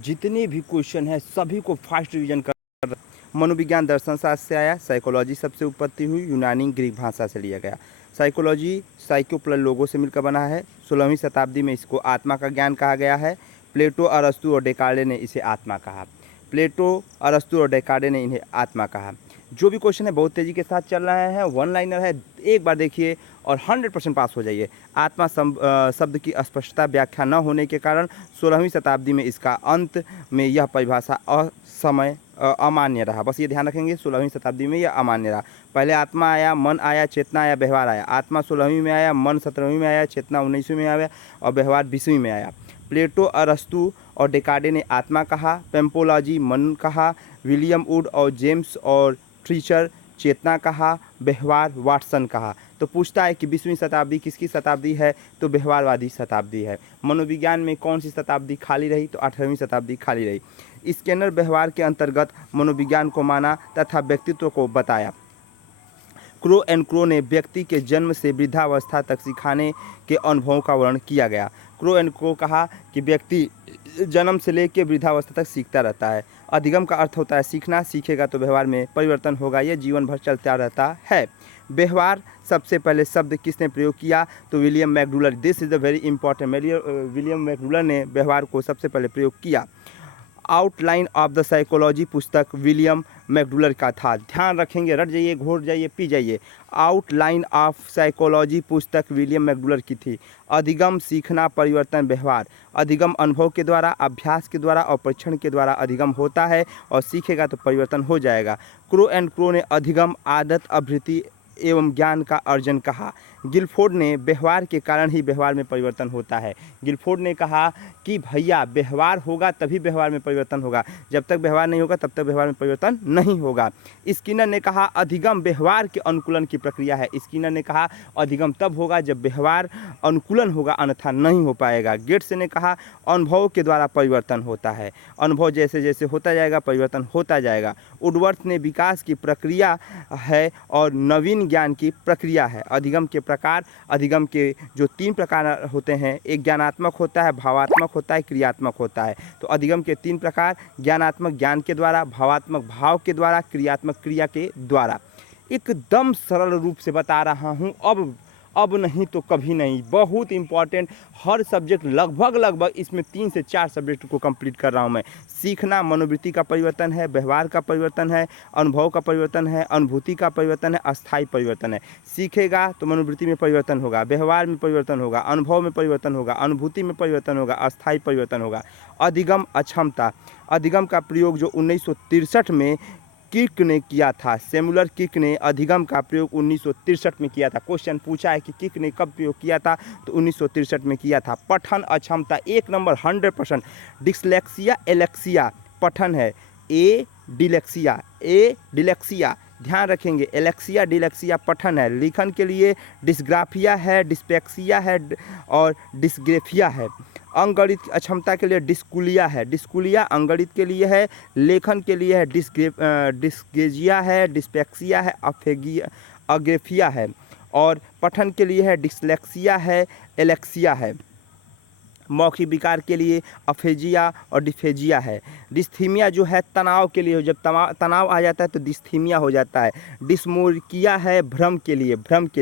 जितने भी क्वेश्चन हैं सभी को फास्ट रिवीजन कर। मनोविज्ञान दर्शन शास्त्र से आया, साइकोलॉजी सबसे उत्पत्ति हुई यूनानी ग्रीक भाषा से लिया गया। साइकोलॉजी साइको प्लस लोगो से मिलकर बना है। 16वीं शताब्दी में इसको आत्मा का ज्ञान कहा गया है। प्लेटो, अरस्तु और डेकार्डे ने इसे आत्मा कहा। प्लेटो, अरस्तु और डेकार्डे ने इन्हें आत्मा कहा। जो भी क्वेश्चन है बहुत तेज़ी के साथ चल रहे हैं, वन लाइनर है, एक बार देखिए और 100% पास हो जाइए। आत्मा शब्द की स्पष्टता व्याख्या न होने के कारण 16वीं शताब्दी में इसका अंत में यह परिभाषा अमान्य रहा। बस ये ध्यान रखेंगे, 16वीं शताब्दी में यह अमान्य रहा। पहले आत्मा आया, मन आया, चेतना आया, व्यवहार आया। आत्मा 16वीं में आया, मन 17वीं में आया, चेतना 19वीं में आया और व्यवहार 20वीं में आया। प्लेटो, अरस्तु और डेकार्डे ने आत्मा कहा, पेम्पोलॉजी मन कहा, विलियम वुड और जेम्स और ट्रीचर चेतना कहा, व्यवहार वाटसन कहा। तो पूछता है कि 20वीं शताब्दी किसकी शताब्दी है, तो व्यवहारवादी शताब्दी है। मनोविज्ञान में कौन सी शताब्दी खाली रही, तो 18वीं शताब्दी खाली रही। स्किनर व्यवहार के अंतर्गत मनोविज्ञान को माना तथा व्यक्तित्व को बताया। क्रो एंड क्रो ने व्यक्ति के जन्म से वृद्धावस्था तक सिखाने के अनुभवों का वर्णन किया गया। क्रो एंड क्रो कहा कि व्यक्ति जन्म से लेकर वृद्धावस्था तक सीखता रहता है। अधिगम का अर्थ होता है सीखना, सीखेगा तो व्यवहार में परिवर्तन होगा, यह जीवन भर चलता रहता है। व्यवहार सबसे पहले शब्द किसने प्रयोग किया, तो William McDougall. This is the very important. William McDougall ने व्यवहार को सबसे पहले प्रयोग किया। आउटलाइन ऑफ द साइकोलॉजी पुस्तक विलियम मैकडूलर का था। ध्यान रखेंगे, रट जाइए, घोर जाइए, पी जाइए। आउटलाइन ऑफ साइकोलॉजी पुस्तक विलियम मैकडूलर की थी। अधिगम सीखना, परिवर्तन, व्यवहार। अधिगम अनुभव के द्वारा, अभ्यास के द्वारा और परीक्षण के द्वारा अधिगम होता है और सीखेगा तो परिवर्तन हो जाएगा। क्रो एंड क्रो ने अधिगम, आदत, अभिवृत्ति एवं ज्ञान का अर्जन कहा। गिलफोर्ड ने व्यवहार के कारण ही व्यवहार में परिवर्तन होता है। गिलफोर्ड ने कहा कि भैया व्यवहार होगा तभी व्यवहार में परिवर्तन होगा, जब तक व्यवहार नहीं होगा तब तक व्यवहार में परिवर्तन नहीं होगा। स्किनर ने कहा अधिगम व्यवहार के अनुकूलन की प्रक्रिया है। स्किनर ने कहा अधिगम तब होगा जब व्यवहार अनुकूलन होगा, अन्यथा नहीं हो पाएगा। गेट्स ने कहा अनुभव के द्वारा परिवर्तन होता है, अनुभव जैसे जैसे होता जाएगा परिवर्तन होता जाएगा। वुडवर्थ ने विकास की प्रक्रिया है और नवीन ज्ञान की प्रक्रिया है। अधिगम के प्रकार, अधिगम के जो 3 प्रकार होते हैं, एक ज्ञानात्मक होता है, भावात्मक होता है, क्रियात्मक होता है। तो अधिगम के 3 प्रकार, ज्ञानात्मक ज्ञान के द्वारा, भावात्मक भाव के द्वारा, क्रियात्मक क्रिया के द्वारा। एकदम सरल रूप से बता रहा हूँ, अब नहीं तो कभी नहीं। बहुत इंपॉर्टेंट, हर सब्जेक्ट लगभग इसमें 3 से 4 सब्जेक्ट को कंप्लीट कर रहा हूँ मैं। सीखना मनोवृत्ति का परिवर्तन है, व्यवहार का परिवर्तन है, अनुभव का परिवर्तन है, अनुभूति का परिवर्तन है, अस्थायी परिवर्तन है। सीखेगा तो मनोवृत्ति में परिवर्तन होगा, व्यवहार में परिवर्तन होगा, अनुभव में परिवर्तन होगा, अनुभूति में परिवर्तन होगा, अस्थायी परिवर्तन होगा। अधिगम, अक्षमता। अधिगम का प्रयोग जो 1963 में किर्क ने किया था, सैमुअल किर्क ने अधिगम का प्रयोग 1963 में किया था। क्वेश्चन पूछा है कि किर्क ने कब प्रयोग किया था, तो 1963 में किया था। पठन अक्षमता 1 नंबर 100%। डिस्लेक्सिया, एलेक्सिया पठन है, ए डिलेक्सिया ध्यान रखेंगे, एलेक्सिया डिलेक्सिया पठन है। लिखन के लिए डिस्ग्राफिया है, डिस्पेक्सिया है और डिस्ग्रेफिया है। अंगगणित की अक्षमता के लिए डिस्कुलिया है, डिस्कुलिया अंगगणित के लिए है। लेखन के लिए है डिस्गेजिया है, डिस्पेक्सिया है, अग्रेफिया है और पठन के लिए है डिस्लेक्सिया है, एलेक्सिया है। मौखिक विकार के लिए अफेजिया और डिफेजिया है। डिस्थीमिया जो है तनाव के लिए, जब तनाव आ जाता है तो डिस्थीमिया हो जाता है। डिस्मोर्किया है भ्रम के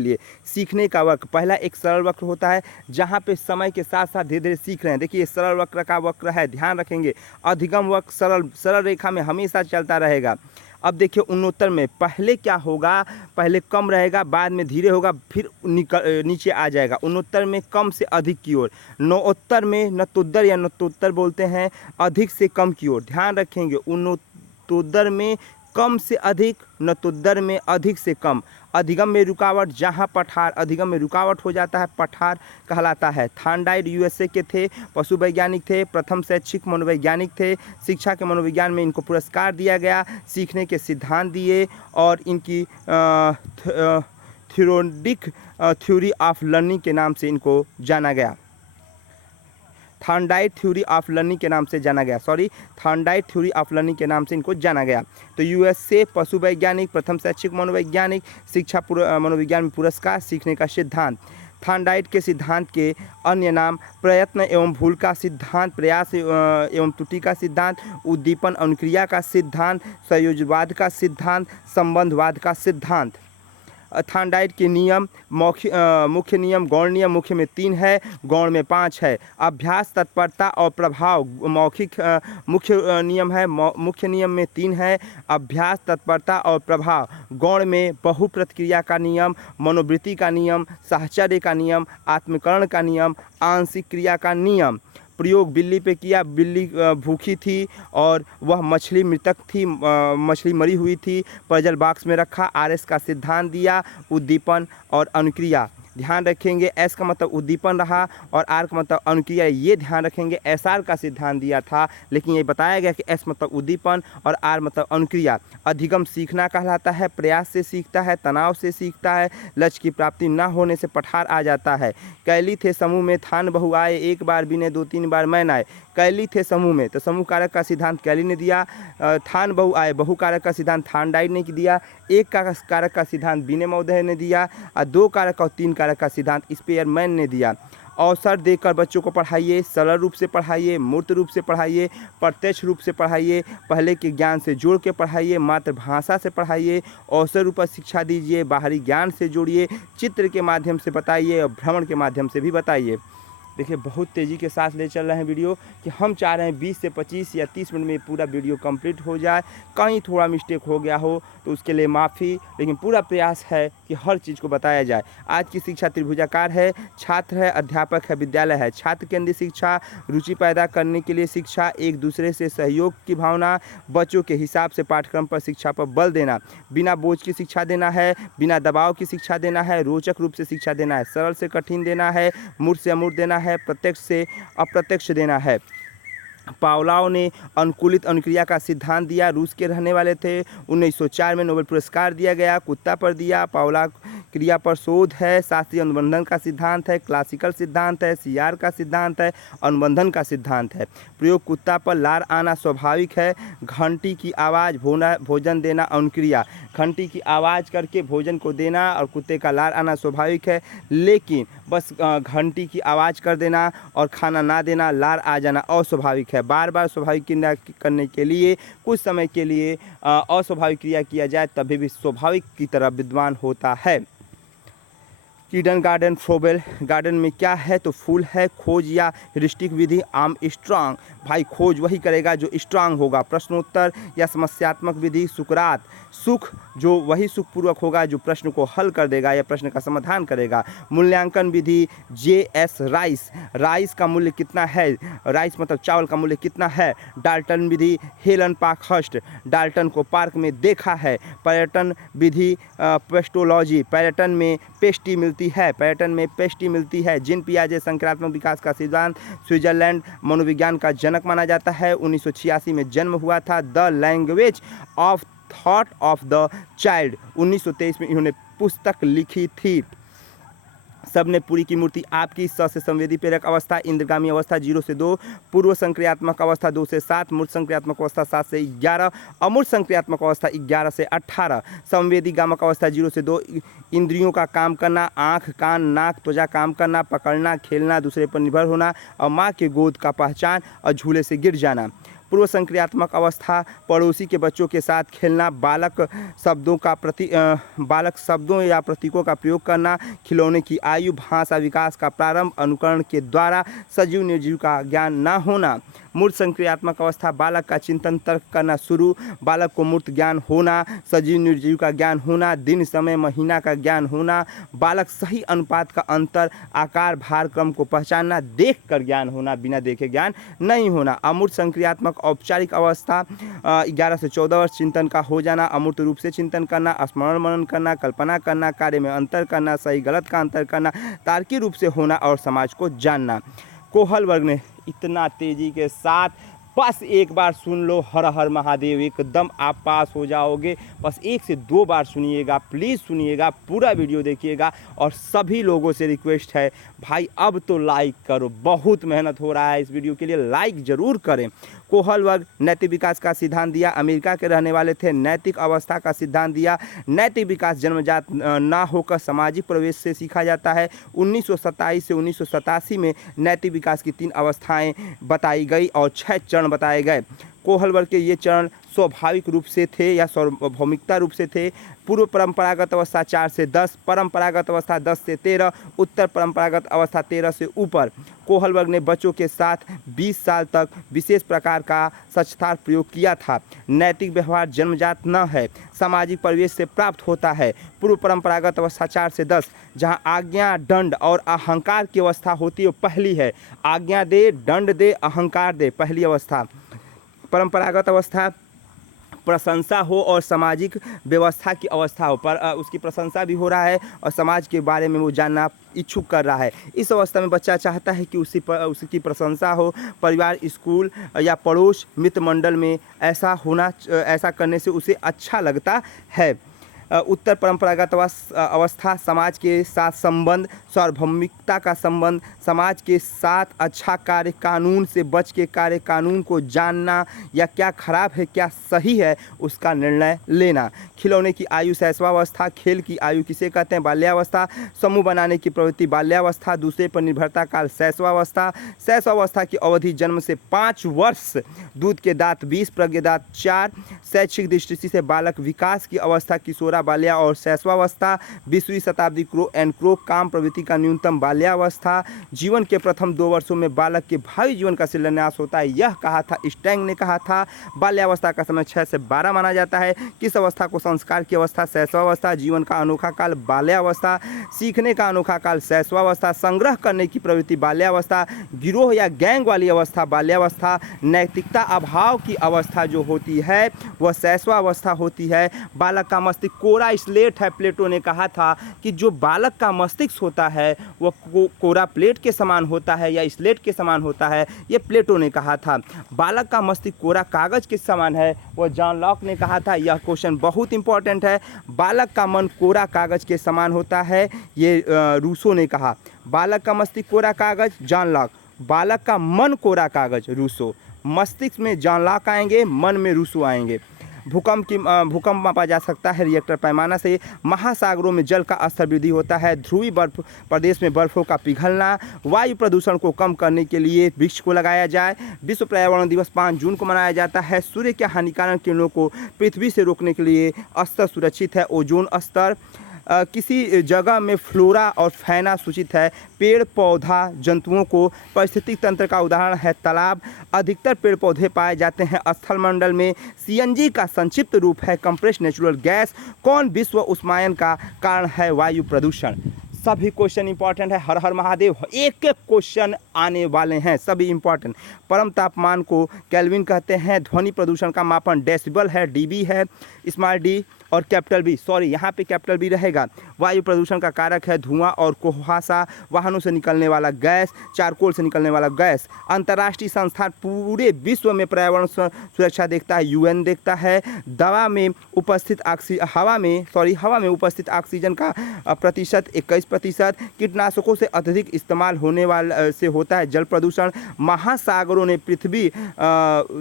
लिए। सीखने का वक्र, पहला एक सरल वक्र होता है जहाँ पे समय के साथ साथ धीरे धीरे सीख रहे हैं। देखिए सरल वक्र का वक्र है, ध्यान रखेंगे। अधिगम वक्र सरल रेखा में हमेशा चलता रहेगा। अब देखिए उन्नोत्तर में पहले क्या होगा, पहले कम रहेगा, बाद में धीरे होगा, फिर नीचे आ जाएगा। उन्नोत्तर में कम से अधिक की ओर, नवोत्तर में नतोत्तर या नतोत्तर बोलते हैं, अधिक से कम की ओर। ध्यान रखेंगे, उन्नतोत्तर में कम से अधिक, नतोत्तर में अधिक से कम। अधिगम में रुकावट, जहाँ पठार, अधिगम में रुकावट हो जाता है पठार कहलाता है। थॉर्नडाइक यूएसए के थे, पशु वैज्ञानिक थे, प्रथम शैक्षिक मनोवैज्ञानिक थे। शिक्षा के मनोविज्ञान में इनको पुरस्कार दिया गया, सीखने के सिद्धांत दिए और इनकी थ्योरेटिक थ्योरी ऑफ लर्निंग के नाम से इनको जाना गया। थॉर्नडाइक थ्योरी ऑफ लर्निंग के नाम से जाना गया, थॉर्नडाइक थ्योरी ऑफ लर्निंग के नाम से इनको जाना गया। तो यूएसए पशु वैज्ञानिक, प्रथम शैक्षिक मनोवैज्ञानिक, शिक्षा मनोविज्ञान में पुरस्कार, सीखने का सिद्धांत। थार्नडाइट के सिद्धांत के अन्य नाम प्रयत्न एवं भूल का सिद्धांत, प्रयास एवं त्रुटि का सिद्धांत, उद्दीपन अनुक्रिया का सिद्धांत, संयोजवाद का सिद्धांत, संबंधवाद का सिद्धांत। थार्नडाइट के नियम मुख्य नियम गौण नियम मुख्य में 3 है, गौण में 5 है। अभ्यास, तत्परता और प्रभाव मौखिक मुख्य नियम है, मुख्य नियम में 3 है। अभ्यास, तत्परता और प्रभाव गौण में बहुप्रतिक्रिया का नियम, मनोवृत्ति का नियम, साहचर्य का नियम, आत्मीकरण का नियम, आंशिक क्रिया का नियम। प्रयोग बिल्ली पे किया, बिल्ली भूखी थी और वह मछली मृतक थी, मछली मरी हुई थी, पजल बॉक्स में रखा, आरएस का सिद्धांत दिया, उद्दीपन और अनुक्रिया। ध्यान रखेंगे एस का मतलब उद्दीपन रहा और आर का मतलब अनुक्रिया, ये ध्यान रखेंगे एसआर का सिद्धांत दिया था, लेकिन ये बताया गया कि एस मतलब उद्दीपन और आर मतलब अनुक्रिया। अधिगम सीखना कहलाता है, प्रयास से सीखता है, तनाव से सीखता है, लक्ष्य की प्राप्ति न होने से पठार आ जाता है। कैली थे समूह में, थान बहु आए, एक बार बिने 2-3 बार मैं आए। कैली थे समूह में तो समूह कारक का सिद्धांत कैली ने दिया, थान बहु आए बहु कारक का सिद्धांत थार्नडाइट ने दिया, एक कारक का सिद्धांत बिने महोदय ने दिया और 2 कारक और 3 कारक का सिद्धांत स्पेयरमैन ने दिया। अवसर देकर बच्चों को पढ़ाइए, सरल रूप से पढ़ाइए, मूर्त रूप से पढ़ाइए, प्रत्यक्ष रूप से पढ़ाइए, पहले के ज्ञान से जोड़ के पढ़ाइए, मातृभाषा से पढ़ाइए, अवसर रूप शिक्षा दीजिए, बाहरी ज्ञान से जोड़िए, चित्र के माध्यम से बताइए और भ्रमण के माध्यम से भी बताइए। देखिए बहुत तेज़ी के साथ ले चल रहे हैं वीडियो कि हम चाह रहे हैं 20 से 25 या 30 मिनट में पूरा वीडियो कंप्लीट हो जाए। कहीं थोड़ा मिस्टेक हो गया हो तो उसके लिए माफ़ी, लेकिन पूरा प्रयास है कि हर चीज़ को बताया जाए। आज की शिक्षा त्रिभुजाकार है, छात्र है, अध्यापक है, विद्यालय है। छात्र केंद्रित शिक्षा, रुचि पैदा करने के लिए शिक्षा, एक दूसरे से सहयोग की भावना, बच्चों के हिसाब से पाठ्यक्रम पर शिक्षा पर बल देना, बिना बोझ की शिक्षा देना है, बिना दबाव की शिक्षा देना है, रोचक रूप से शिक्षा देना है, सरल से कठिन देना है, मूर्त से अमूर्त देना है, प्रत्यक्ष से अप्रत्यक्ष देना है। पावलोव ने अनुकूलित अनुक्रिया का सिद्धांत दिया, रूस के रहने वाले थे। 1904 में नोबेल पुरस्कार दिया गया, कुत्ता पर दिया। पावलोव क्रिया पर शोध है, शास्त्रीय अनुबंधन का सिद्धांत है, क्लासिकल सिद्धांत है, सीआर का सिद्धांत है, अनुबंधन का सिद्धांत है। प्रयोग कुत्ता पर लार आना स्वाभाविक है। घंटी की आवाज़ भोजन देना अनुक्रिया, घंटी की आवाज़ करके भोजन को देना और कुत्ते का लार आना स्वाभाविक है, लेकिन बस घंटी की आवाज़ कर देना और खाना ना देना, लार आ जाना अस्वाभाविक है। बार बार स्वाभाविक क्रिया करने के लिए कुछ समय के लिए अस्वाभाविक क्रिया किया जाए तभी भी स्वाभाविक की तरह विद्वान होता है। ईडन गार्डन फ्रोबेल गार्डन में क्या है तो फूल है। खोज या ह्यूरिस्टिक विधि आम स्ट्रांग, भाई खोज वही करेगा जो स्ट्रांग होगा। प्रश्नोत्तर या समस्यात्मक विधि सुकरात, सुख जो वही सुखपूर्वक होगा जो प्रश्न को हल कर देगा या प्रश्न का समाधान करेगा। मूल्यांकन विधि जे.एस. राइस, राइस का मूल्य कितना है, राइस मतलब चावल का मूल्य कितना है। डाल्टन विधि हेलन पार्कहर्स्ट, डाल्टन को पार्क में देखा है। पर्यटन विधि पेस्टोलॉजी, पर्यटन में पेस्टी मिलती है, पर्यटन में पेस्टी मिलती है। जीन पियाजे संक्रात्मक विकास का सिद्धांत, स्विट्जरलैंड मनोविज्ञान का जनक माना जाता है। 1986 में जन्म हुआ था। The language of thought of the child, 1923 में इन्होंने पुस्तक लिखी थी। सबने पूरी की मूर्ति आपकी, स से संवेदी प्रेरक अवस्था, इंद्रगामी अवस्था 0 से 2, पूर्व संक्रियात्मक अवस्था 2 से 7, मूर्त संक्रियात्मक अवस्था 7 से 11, अमूर्त संक्रियात्मक अवस्था 11 से 18, संवेदी गामक अवस्था 0 से 2, इंद्रियों का काम करना, आँख, कान, नाक, त्वचा काम करना, पकड़ना, खेलना, दूसरे पर निर्भर होना और माँ के गोद का पहचान और झूले से गिर जाना। पूर्व संक्रियात्मक अवस्था पड़ोसी के बच्चों के साथ खेलना, बालक शब्दों या प्रतीकों का प्रयोग करना, खिलौने की आयु, भाषा विकास का प्रारंभ, अनुकरण के द्वारा सजीव निर्जीव का ज्ञान न होना। मूर्त संक्रियात्मक अवस्था बालक का चिंतन तर्क करना शुरू, बालक को मूर्त ज्ञान होना, सजीव निर्जीव का ज्ञान होना, दिन समय महीना का ज्ञान होना, बालक सही अनुपात का अंतर, आकार, भार, क्रम को पहचानना, देख कर ज्ञान होना, बिना देखे ज्ञान नहीं होना। अमूर्त संक्रियात्मक औपचारिक अवस्था 11 से 14 वर्ष, चिंतन का हो जाना, अमूर्त रूप से चिंतन करना, स्मरण मनन करना, कल्पना करना, कार्य में अंतर करना, सही गलत का अंतर करना, तार्किक रूप से होना और समाज को जानना। कोहल वर्ग ने इतना तेजी के साथ बस एक बार सुन लो, हर हर महादेव, एकदम आप पास हो जाओगे। बस 1 से 2 बार सुनिएगा, प्लीज़ सुनिएगा, पूरा वीडियो देखिएगा। और सभी लोगों से रिक्वेस्ट है भाई अब तो लाइक करो, बहुत मेहनत हो रहा है इस वीडियो के लिए, लाइक ज़रूर करें। कोहलबर्ग नैतिक विकास का सिद्धांत दिया, अमेरिका के रहने वाले थे, नैतिक अवस्था का सिद्धांत दिया। नैतिक विकास जन्मजात ना होकर सामाजिक प्रवेश से सीखा जाता है। 1927 से 1987 में नैतिक विकास की 3 अवस्थाएं बताई गई और 6 चरण बताए गए। कोहलबर्ग के ये चरण स्वाभाविक रूप से थे या सार्वभौमिकता रूप से थे। पूर्व परंपरागत अवस्था 4 से 10, परंपरागत अवस्था 10 से 13, उत्तर परंपरागत अवस्था 13 से ऊपर। कोहलबर्ग ने बच्चों के साथ 20 साल तक विशेष प्रकार का सचेतार्थ प्रयोग किया था। नैतिक व्यवहार जन्मजात न है, सामाजिक परिवेश से प्राप्त होता है। पूर्व परंपरागत अवस्था 4 से 10, जहाँ आज्ञा, दंड और अहंकार की अवस्था होती है, पहली है। आज्ञा दे, दंड दे, अहंकार दे, पहली अवस्था। परंपरागत अवस्था प्रशंसा हो और सामाजिक व्यवस्था की अवस्था हो, पर उसकी प्रशंसा भी हो रहा है और समाज के बारे में वो जानना इच्छुक कर रहा है। इस अवस्था में बच्चा चाहता है कि उसकी प्रशंसा हो। परिवार, स्कूल या पड़ोस, मित्र मंडल में ऐसा करने से उसे अच्छा लगता है। उत्तर परंपरागत अवस्था समाज के साथ संबंध, सार्वभौमिकता का संबंध, समाज के साथ अच्छा कार्य, कानून से बच के कार्य, कानून को जानना या क्या खराब है क्या सही है उसका निर्णय लेना। खिलौने की आयु शैशवावस्था, खेल की आयु किसे कहते हैं बाल्यावस्था, समूह बनाने की प्रवृत्ति बाल्यावस्था, दूसरे पर निर्भरता काल शैशवावस्था। शैशवावस्था की अवधि जन्म से 5 वर्ष, दूध के दांत 20, प्रज्ञादात 4। शैक्षिक दृष्टि से बालक विकास की अवस्था किशोरा बाल्या और शैशवावस्था। 20वीं शताब्दी क्रो काम प्रवृत्ति का न्यूनतम बाल्यावस्था। जीवन के प्रथम 2 वर्षों में बालक के भावी जीवन का शिलान्यास होता है, यह कहा था स्टैंग ने कहा था। बाल्यावस्था का समय 6 से 12 माना जाता है। किस अवस्था को संस्कार की अवस्था शैशवावस्था, जीवन का अनोखा काल बाल्यावस्था, सीखने का अनोखा काल शैशवावस्था, संग्रह करने की प्रवृत्ति बाल्यावस्था, गिरोह या गैंग वाली अवस्था बाल्यावस्था, नैतिकता अभाव की अवस्था जो होती है वह शैशवावस्था होती है। बालक का मस्तिष्क कोरा स्लेट है। प्लेटो ने कहा था कि जो बालक का मस्तिष्क होता है वह कोरा प्लेट के समान होता है या स्लेट के समान होता है, ये प्लेटो ने कहा था। बालक का मस्तिष्क कोरा कागज के समान है, वह जॉन लॉक ने कहा था। यह क्वेश्चन बहुत इंपॉर्टेंट है। बालक का मन कोरा कागज के समान होता है, ये रूसो ने कहा। बालक का मस्तिष्क कोरा कागज, जॉन लॉक। बालक का मन कोरा कागज, रूसो। मस्तिष्क में जॉन लॉक आएंगे, मन में रूसो आएंगे। भूकंप मापा जा सकता है रिएक्टर पैमाना से। महासागरों में जल का स्तर वृद्धि होता है। ध्रुवीय बर्फ प्रदेश में बर्फों का पिघलना। वायु प्रदूषण को कम करने के लिए वृक्ष को लगाया जाए। विश्व पर्यावरण दिवस 5 जून को मनाया जाता है। सूर्य के हानिकारक किरणों को पृथ्वी से रोकने के लिए स्तर सुरक्षित है, ओजोन स्तर। किसी जगह में फ्लोरा और फैना सूचित है। पेड़ पौधा जंतुओं को पारिस्थितिक तंत्र का उदाहरण है तालाब। अधिकतर पेड़ पौधे पाए जाते हैं स्थलमंडल में। सीएनजी का संक्षिप्त रूप है कंप्रेस्ड नेचुरल गैस। कौन विश्व उष्मायन का कारण है वायु प्रदूषण। सभी क्वेश्चन इंपॉर्टेंट है, हर हर महादेव। एक एक क्वेश्चन आने वाले हैं, सभी इंपॉर्टेंट। परम तापमान को केल्विन कहते हैं। ध्वनि प्रदूषण का मापन डेसिबल है, डीबी है। स्मॉल डी और कैपिटल बी, सॉरी यहाँ पे कैपिटल बी रहेगा। वायु प्रदूषण का कारक है धुआं और कुहासा, वाहनों से निकलने वाला गैस, चारकोल से निकलने वाला गैस। अंतर्राष्ट्रीय संस्थान पूरे विश्व में पर्यावरण सुरक्षा देखता है, यूएन देखता है। हवा में उपस्थित ऑक्सीजन का प्रतिशत 21%। कीटनाशकों से अत्यधिक इस्तेमाल होने वाला से होता है जल प्रदूषण। महासागरों ने पृथ्वी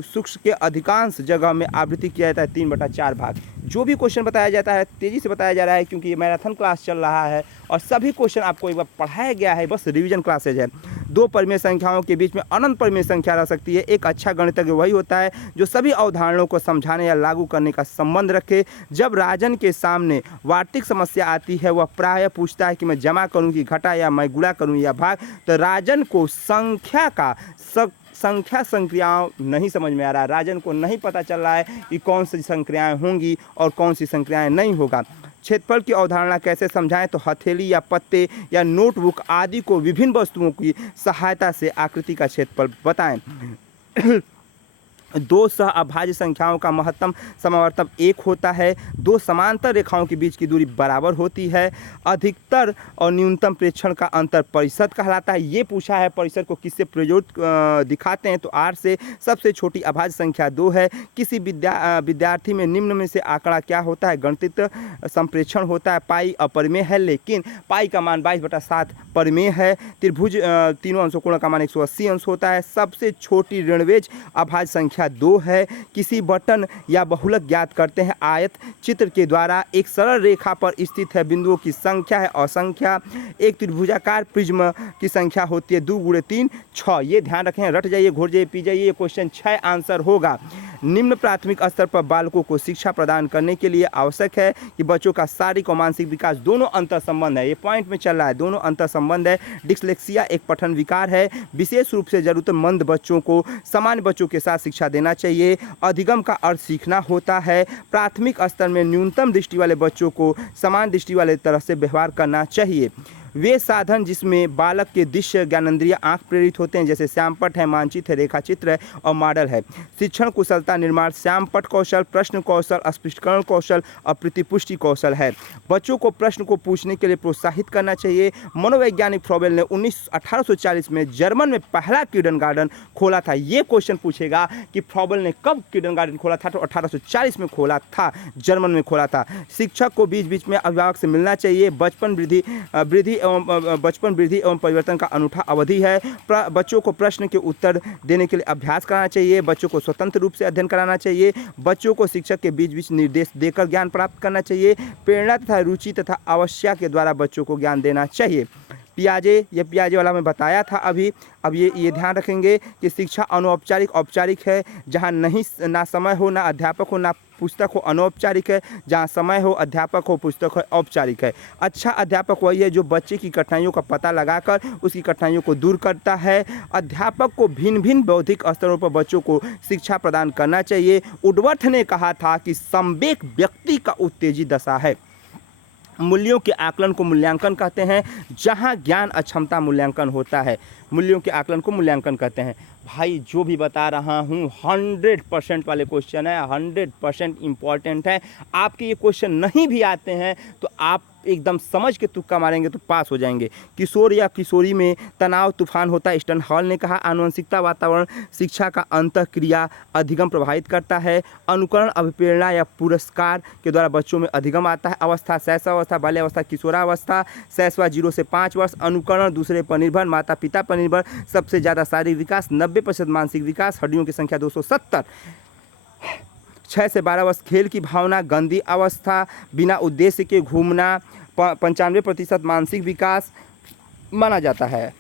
शुष्क के अधिकांश जगह में आवृत्ति किया जाता है 3/4 भाग। जो भी क्वेश्चन बताया जाता है तेज़ी से बताया जा रहा है क्योंकि ये मैराथन क्लास चल रहा है और सभी क्वेश्चन आपको एक बार पढ़ाया गया है, बस रिवीजन क्लासेज है। 2 परिमेय संख्याओं के बीच में अनंत परिमेय संख्या रह सकती है। एक अच्छा गणितज्ञ वही होता है जो सभी अवधारणाओं को समझाने या लागू करने का संबंध रखे। जब राजन के सामने वार्षिक समस्या आती है, वह प्रायः पूछता है कि मैं जमा करूं कि घटा, या मैं गुणा करूं या भाग। तो राजन को संख्या संक्रियाओं नहीं समझ में आ रहा है। राजन को नहीं पता चल रहा है कि कौन सी संक्रियाएं होंगी और कौन सी संक्रियाएं नहीं होगा। क्षेत्रफल की अवधारणा कैसे समझाएं, तो हथेली या पत्ते या नोटबुक आदि को विभिन्न वस्तुओं की सहायता से आकृति का क्षेत्रफल बताएं। दो सह अभाज्य संख्याओं का महत्तम समावर्तन 1 होता है। दो समांतर रेखाओं के बीच की दूरी बराबर होती है। अधिकतर और न्यूनतम प्रेक्षण का अंतर परिषद कहलाता है। ये पूछा है परिषद को किससे प्रयोजित दिखाते हैं, तो आर से। सबसे छोटी अभाज्य संख्या 2 है। किसी विद्यार्थी में निम्न में से आंकड़ा क्या होता है? गणित संप्रेक्षण होता है। पाई अपरिमेय है, लेकिन पाई का मान 22/7 परिमेय है। त्रिभुज तीनों अंशों कोण का मान 180 अंश होता है। सबसे छोटी ऋणवेज अभाज्य संख्या 2 है। किसी बटन या बहुलक ज्ञात करते हैं। आयत चित्र के द्वारा एक सरल रेखा पर स्थित है। बिंदुओं की संख्या है असंख्या। एक त्रिभुजाकार प्रिज्म की संख्या होती है 2 × 3 6। ये ध्यान रखें, रट जाइए, घुर जाइए, पी जाइए। ये क्वेश्चन 6 आंसर होगा। निम्न प्राथमिक स्तर पर बालकों को शिक्षा प्रदान करने के लिए आवश्यक है कि बच्चों का शारीरिक और मानसिक विकास दोनों अंतर संबंध है। ये पॉइंट में चल रहा है, दोनों अंतर संबंध है। डिस्लेक्सिया एक पठन विकार है। विशेष रूप से जरूरतमंद बच्चों को सामान्य बच्चों के साथ शिक्षा देना चाहिए। अधिगम का अर्थ सीखना होता है। प्राथमिक स्तर में न्यूनतम दृष्टि वाले बच्चों को समान दृष्टि वाले तरह से व्यवहार करना चाहिए। वे साधन जिसमें बालक के दृश्य ज्ञानेंद्रिय आंख प्रेरित होते हैं, जैसे श्यामपट्ट है, मानचित्र है, रेखाचित्र है और मॉडल है। शिक्षण कुशलता निर्माण श्यामपट्ट कौशल, प्रश्न कौशल, स्पष्टीकरण कौशल और प्रतिपुष्टि कौशल है। बच्चों को प्रश्न को पूछने के लिए प्रोत्साहित करना चाहिए। मनोवैज्ञानिक फ्रॉबेल ने 1840 में जर्मन में पहला किंडरगार्टन खोला था। ये क्वेश्चन पूछेगा कि फ्रॉबेल ने कब किंडरगार्टन खोला था, तो 1840 में खोला था, जर्मन में खोला था। शिक्षक को बीच बीच में अभिभावक से मिलना चाहिए। बचपन वृद्धि एवं परिवर्तन का अनूठा अवधि है। बच्चों को प्रश्न के उत्तर देने के लिए अभ्यास कराना चाहिए। बच्चों को स्वतंत्र रूप से अध्ययन कराना चाहिए। बच्चों को शिक्षक के बीच बीच निर्देश देकर ज्ञान प्राप्त करना चाहिए। प्रेरणा तथा रुचि तथा आवश्यकता के द्वारा बच्चों को ज्ञान देना चाहिए। पियाजे वाला मैं बताया था अभी। अब ये ध्यान रखेंगे कि शिक्षा अनौपचारिक औपचारिक है। जहाँ ना समय हो, ना अध्यापक हो, ना पुस्तक हो, अनौपचारिक है। जहाँ समय हो, अध्यापक हो, पुस्तक हो, औपचारिक है। अच्छा अध्यापक वही है जो बच्चे की कठिनाइयों का पता लगाकर उसकी कठिनाइयों को दूर करता है। अध्यापक को भिन्न भिन्न बौद्धिक स्तरों पर बच्चों को शिक्षा प्रदान करना चाहिए। वुडवर्थ ने कहा था कि संवेग व्यक्ति का उत्तेजित दशा है। मूल्यों के आकलन को मूल्यांकन कहते हैं। जहां ज्ञान अक्षमता मूल्यांकन होता है, मूल्यों के आकलन को मूल्यांकन कहते हैं। भाई जो भी बता रहा हूं 100% वाले क्वेश्चन है, 100% इम्पॉर्टेंट है। आपके ये क्वेश्चन नहीं भी आते हैं तो आप एकदम समझ के तुक्का मारेंगे तो पास हो जाएंगे। किशोर या किशोरी में तनाव तूफान होता है। स्टर्न हॉल ने कहा आनुवंशिकता वातावरण शिक्षा का अंतःक्रिया अधिगम प्रभावित करता है। अनुकरण अभिप्रेरणा या पुरस्कार के द्वारा बच्चों में अधिगम आता है। अवस्था शैशवावस्था, बाल्यावस्था, किशोरावस्था। शैशव 0 से 5 वर्ष। अनुकरण दूसरे पर निर्भर, माता पिता पर निर्भर। सबसे ज़्यादा शारीरिक विकास, 90% मानसिक विकास। हड्डियों की संख्या 270। 6 से 12 वर्ष खेल की भावना। गंदी अवस्था, बिना उद्देश्य के घूमना। 95% मानसिक विकास माना जाता है।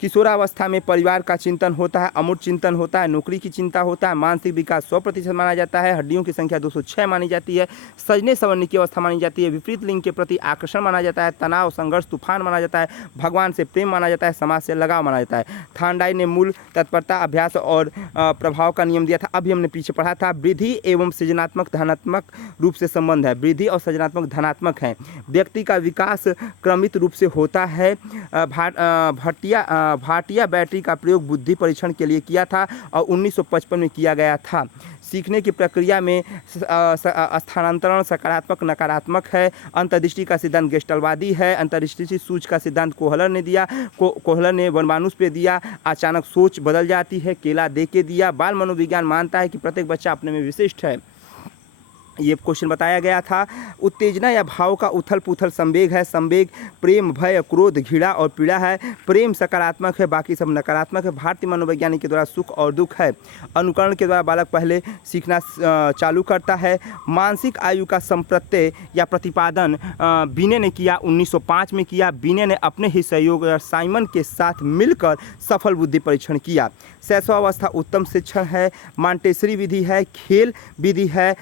किशोरावस्था में परिवार का चिंतन होता है, अमूर्त चिंतन होता है, नौकरी की चिंता होता है। मानसिक विकास 100% माना जाता है। हड्डियों की संख्या 206 मानी जाती है। सजने संवरने की अवस्था मानी जाती है। विपरीत लिंग के प्रति आकर्षण माना जाता है। तनाव, संघर्ष, तूफान माना जाता है। भगवान से प्रेम माना जाता है। समाज से लगाव माना जाता है। थांडाई ने मूल, तत्परता, अभ्यास और प्रभाव का नियम दिया था। अभी हमने पीछे पढ़ा था। वृद्धि एवं सृजनात्मक धनात्मक रूप से संबंध है। वृद्धि और सृजनात्मक धनात्मक है। व्यक्ति का विकास क्रमित रूप से होता है। भाटिया बैटरी का प्रयोग बुद्धि परीक्षण के लिए किया था और 1955 में किया गया था। सीखने की प्रक्रिया में स्थानांतरण सकारात्मक नकारात्मक है। अंतर्दृष्टि का सिद्धांत गेस्टलवादी है। अंतर्दृष्टि सूच का सिद्धांत कोहलर ने दिया। कोहलर ने वनमानुष पे दिया। अचानक सोच बदल जाती है, केला दे के दिया। बाल मनोविज्ञान मानता है कि प्रत्येक बच्चा अपने में विशिष्ट है। ये क्वेश्चन बताया गया था। उत्तेजना या भाव का उथल पुथल संवेग है। संवेग प्रेम, भय, क्रोध, घृणा और पीड़ा है। प्रेम सकारात्मक है, बाकी सब नकारात्मक है। भारतीय मनोवैज्ञानिक के द्वारा सुख और दुख है। अनुकरण के द्वारा बालक पहले सीखना चालू करता है। मानसिक आयु का संप्रत्यय या प्रतिपादन बीने ने किया, 1905 में किया। बीने ने अपने ही सहयोग साइमन के साथ मिलकर सफल बुद्धि परीक्षण किया। शैशवावस्था उत्तम शिक्षण है। मॉन्टेसरी विधि है। खेल विधि है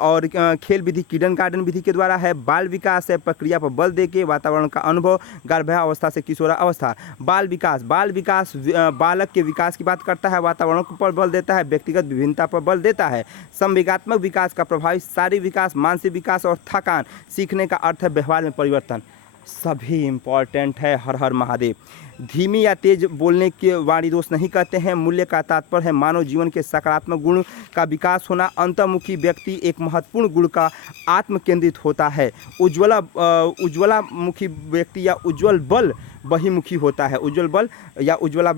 और खेल विधि किंडरगार्टन विधि के द्वारा है। बाल विकास है, प्रक्रिया पर बल देके। वातावरण का अनुभव, गर्भावस्था से किशोरावस्था। बाल विकास बालक के विकास की बात करता है। वातावरण पर बल देता है। व्यक्तिगत विभिन्नता पर बल देता है। संवेगात्मक विकास का प्रभावी शारीरिक विकास, मानसिक विकास और थकान। सीखने का अर्थ है व्यवहार में परिवर्तन। सभी इम्पॉर्टेंट है। हर हर महादेव। धीमी या तेज बोलने के वाणी दोष नहीं कहते हैं। मूल्य का तात्पर्य है मानव जीवन के सकारात्मक गुण का विकास होना। अंतर्मुखी व्यक्ति एक महत्वपूर्ण गुण का आत्म केंद्रित होता है। उज्ज्वलामुखी व्यक्ति या उज्ज्वल बल बहिमुखी होता है। उज्ज्वल बल या उज्ज्वला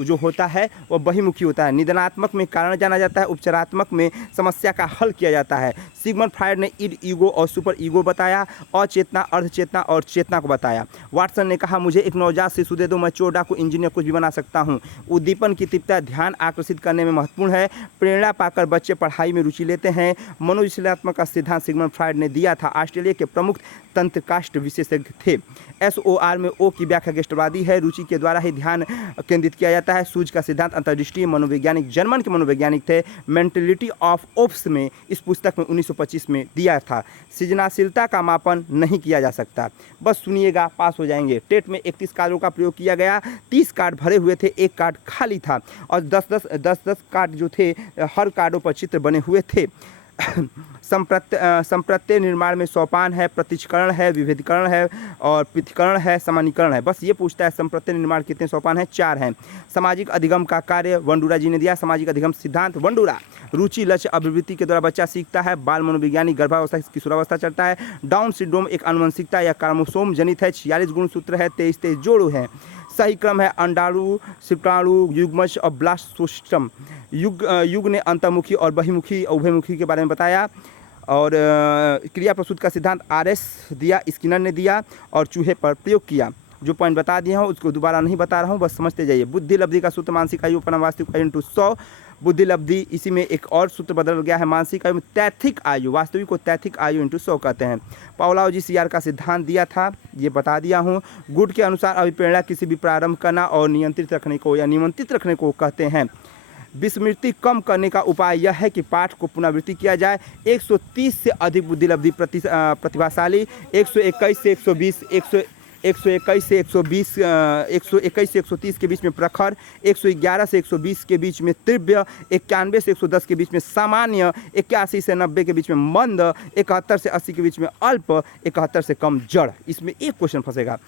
जो होता है वह बहिमुखी होता है। निदानात्मक में कारण जाना जाता है, उपचारात्मक में समस्या का हल किया जाता है। सिगमंड फ्रायड ने इड, ईगो और सुपर ईगो बताया, अचेतना, अर्धचेतना और चेतना को बताया। वाटसन ने कहा मुझे एक नवजात शिशु दे दो, मैं चोर, डाकू, इंजीनियर कुछ भी बना सकता हूँ। उद्दीपन की तीव्रता ध्यान आकर्षित करने में महत्वपूर्ण है। प्रेरणा पाकर बच्चे पढ़ाई में रुचि लेते हैं। मनोविश्लेषणात्मक का सिद्धांत सिगमंड फ्रायड ने दिया था। ऑस्ट्रेलिया के प्रमुख तंत्रकाष्ठ विशेषज्ञ थे। SOR में O की व्याख्या गेस्टवादी है, रुचि के द्वारा ही ध्यान केंद्रित किया जाता है। सूझ का सिद्धांत अंतर्दृष्टि मनोवैज्ञानिक जर्मन के मनोवैज्ञानिक थे। मेंटेलिटी ऑफ ओप्स में इस पुस्तक में 1925 में दिया था। सृजनाशीलता का मापन नहीं किया जा सकता। बस सुनिएगा, पास हो जाएंगे। टेट में 31 कार्डों का प्रयोग किया गया। 30 कार्ड भरे हुए थे, एक कार्ड खाली था और 10 कार्ड जो थे हर कार्डों पर चित्र बने हुए थे। संप्रत्यय निर्माण में सोपान है, प्रतिचकरण है, विभेदीकरण है और पृथक्करण है, सामान्यीकरण है। बस ये पूछता है संप्रत्यय निर्माण कितने सोपान हैं? 4 हैं। सामाजिक अधिगम का कार्य वंडूरा जी ने दिया। सामाजिक अधिगम सिद्धांत वंडूरा। रुचि, लक्ष्य, अभिवृत्ति के द्वारा बच्चा सीखता है। बाल मनोवैज्ञानिक गर्भावस्था किशोरावस्था चलता है। डाउन सिंड्रोम एक आनुवंशिकता या क्रोमोसोम जनित है। 46 गुणसूत्र है, 23 जोड़े हैं। सही क्रम है अंडाणु, शुक्राणु, युग्मज और ब्लास्टोसिस्टम। युग ने अंतर्मुखी और बहिमुखी उभयमुखी के बारे में बताया। और क्रिया प्रसूत का सिद्धांत RS दिया, स्किनर ने दिया और चूहे पर प्रयोग किया। जो पॉइंट बता दिया हूँ उसको दोबारा नहीं बता रहा हूँ, बस समझते जाइए। बुद्धि लब्धि का सूत्र मानसिक आयु अपना वास्तविक आयु 100। बुद्धि लब्धि, इसी में एक और सूत्र बदल गया है। मानसिक आयु में तैथिक आयु, वास्तविक को तैथिक आयु 100 कहते हैं। पाउलाओ जी CR का सिद्धांत दिया था, ये बता दिया हूँ। गुड के अनुसार अभिप्रेरणा किसी भी प्रारंभ करना और नियंत्रित रखने को या नियंत्रित रखने को कहते हैं। विस्मृति कम करने का उपाय यह है कि पाठ को पुनरावृत्ति किया जाए। 130 से अधिक बुद्धि लब्धि प्रतिभाशाली, 121 से 120, 121 से 120, 121 से 130 के बीच में प्रखर, 111 से 120 के बीच में तीव्र, 91 से 110 के बीच में सामान्य, 81 से 90 के बीच में मंद, 71 से 80 के बीच में अल्प, 71 से कम जड़। इसमें एक क्वेश्चन फंसेगा।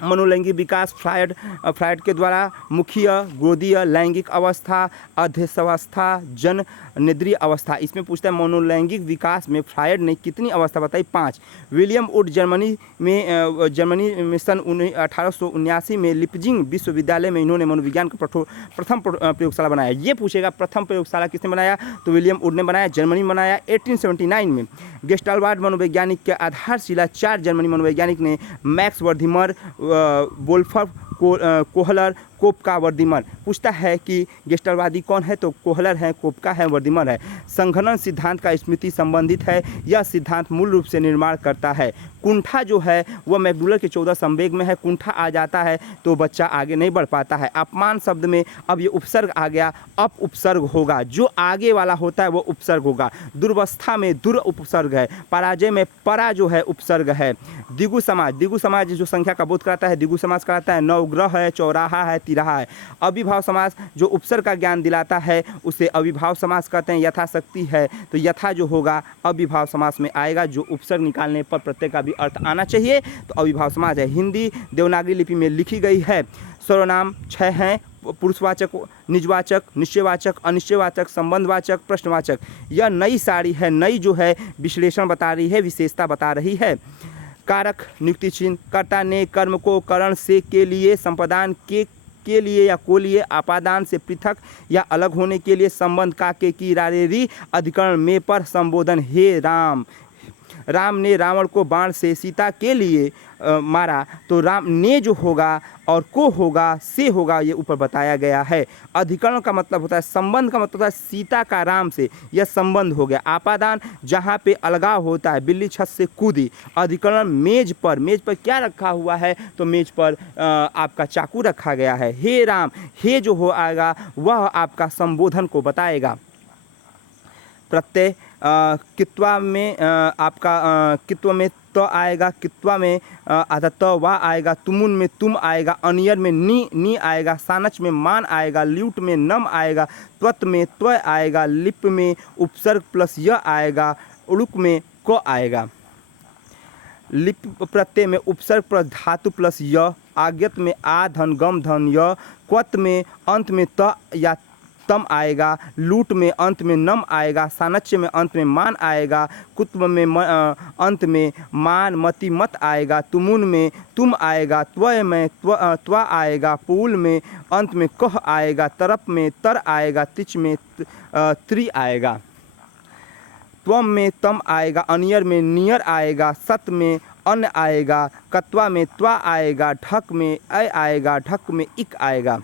मनोलैंगिक विकास फ्रायड के द्वारा मुखीय, गोदीय, लैंगिक अवस्था, अध्यक्षावस्था, जन निद्रीय अवस्था। इसमें पूछता है मनोलैंगिक विकास में फ्रायड ने कितनी अवस्था बताई? 5। विलियम वुड जर्मनी में सन 1879 में लिपजिंग विश्वविद्यालय में इन्होंने मनोविज्ञान का प्रथम प्रयोगशाला बनाया। ये पूछेगा प्रथम प्रयोगशाला किसने बनाया? तो विलियम वुड ने बनाया, जर्मनी में बनाया 1879 में। गेस्टाल्टवाद मनोवैज्ञानिक के आधारशिला 4 जर्मनी मनोवैज्ञानिक ने मैक्स वर्धिमर, वोल्फ्गांग कोहलर, कोपका, वर्धिमर। पूछता है कि गेस्टाल्टवादी कौन है? तो कोहलर है, कोपका है, वर्धिमर है। संघनन सिद्धांत का स्मृति संबंधित है। यह सिद्धांत मूल रूप से निर्माण करता है कुंठा जो है वह मैकडूगल के 14 संवेग में है। कुंठा आ जाता है तो बच्चा आगे नहीं बढ़ पाता है। अपमान शब्द में अब ये उपसर्ग आ गया, अप उपसर्ग होगा। जो आगे वाला होता है वो उपसर्ग होगा। दुर्वस्था में दुर उपसर्ग है। पराजय में परा जो है उपसर्ग है। दिगु समाज जो संख्या का बोध कराता है दिगु समाज कराता है। नवग्रह है, चौराहा है, तिराहा है। अविभाव समास जो उपसर्ग का ज्ञान दिलाता है उसे अविभाव समास कहते हैं। यथाशक्ति है तो यथा जो होगा अविभाव समास में आएगा। जो उपसर्ग निकालने पर प्रत्यय का भी अर्थ आना चाहिए तो अविभाव समास है। हिंदी देवनागरी लिपि में लिखी गई है। सर्वनाम 6 हैं, पुरुषवाचक, निजवाचक, निश्चयवाचक, अनिश्चयवाचक, संबंधवाचक, प्रश्नवाचक। यह नई साड़ी है। नई जो है विश्लेषण बता रही है, विशेषता बता रही है। कारक, नियुक्ति चिन्ह, कर्ता ने कर्म को करण से के लिए, संपादन के लिए या को लिए, आपादान से पृथक या अलग होने के लिए, संबंध का के की रारेरी, अधिकरण में पर, संबोधन हे राम। राम ने रावण को बाण से सीता के लिए मारा तो राम ने जो होगा और को होगा से होगा ये ऊपर बताया गया है। अधिकरण का मतलब होता है, संबंध का मतलब होता है सीता का राम से, यह संबंध हो गया। आपादान जहाँ पे अलगाव होता है, बिल्ली छत से कूदी। अधिकरण मेज पर क्या रखा हुआ है तो मेज पर आपका चाकू रखा गया है। हे राम, हे जो हो आएगा वह आपका संबोधन को बताएगा। प्रत्यय कित्वा में आपका कित्व में त आएगा, कित्वा में आधा त वा आएगा, तुमुन में तुम आएगा, अनियर में नी आएगा, सानच में मान आएगा, ल्यूट में नम आएगा, त्वत में त्व आएगा, लिप में उपसर्ग प्लस य आएगा, उड़ुक में क आएगा। लिप प्रत्यय में उपसर्ग प्लस धातु प्लस य आज्ञत में आ धन गम धन य, क्वत में अंत में त या तम आएगा, लूट में अंत में नम आएगा, सानच्य में अंत में मान आएगा, कुत्ब में अंत में मान मति मत आएगा, तुमुन में तुम आएगा, त्वय में त्वा आएगा, पूल में अंत में कह आएगा, तरप में तर आएगा, तिच में त्रि आएगा, त्वम में तम आएगा, अनियर में नियर आएगा, सत में अन्न आएगा, कत्वा में त्वा आएगा, ढक में अ आएगा, ढक में इक आएगा।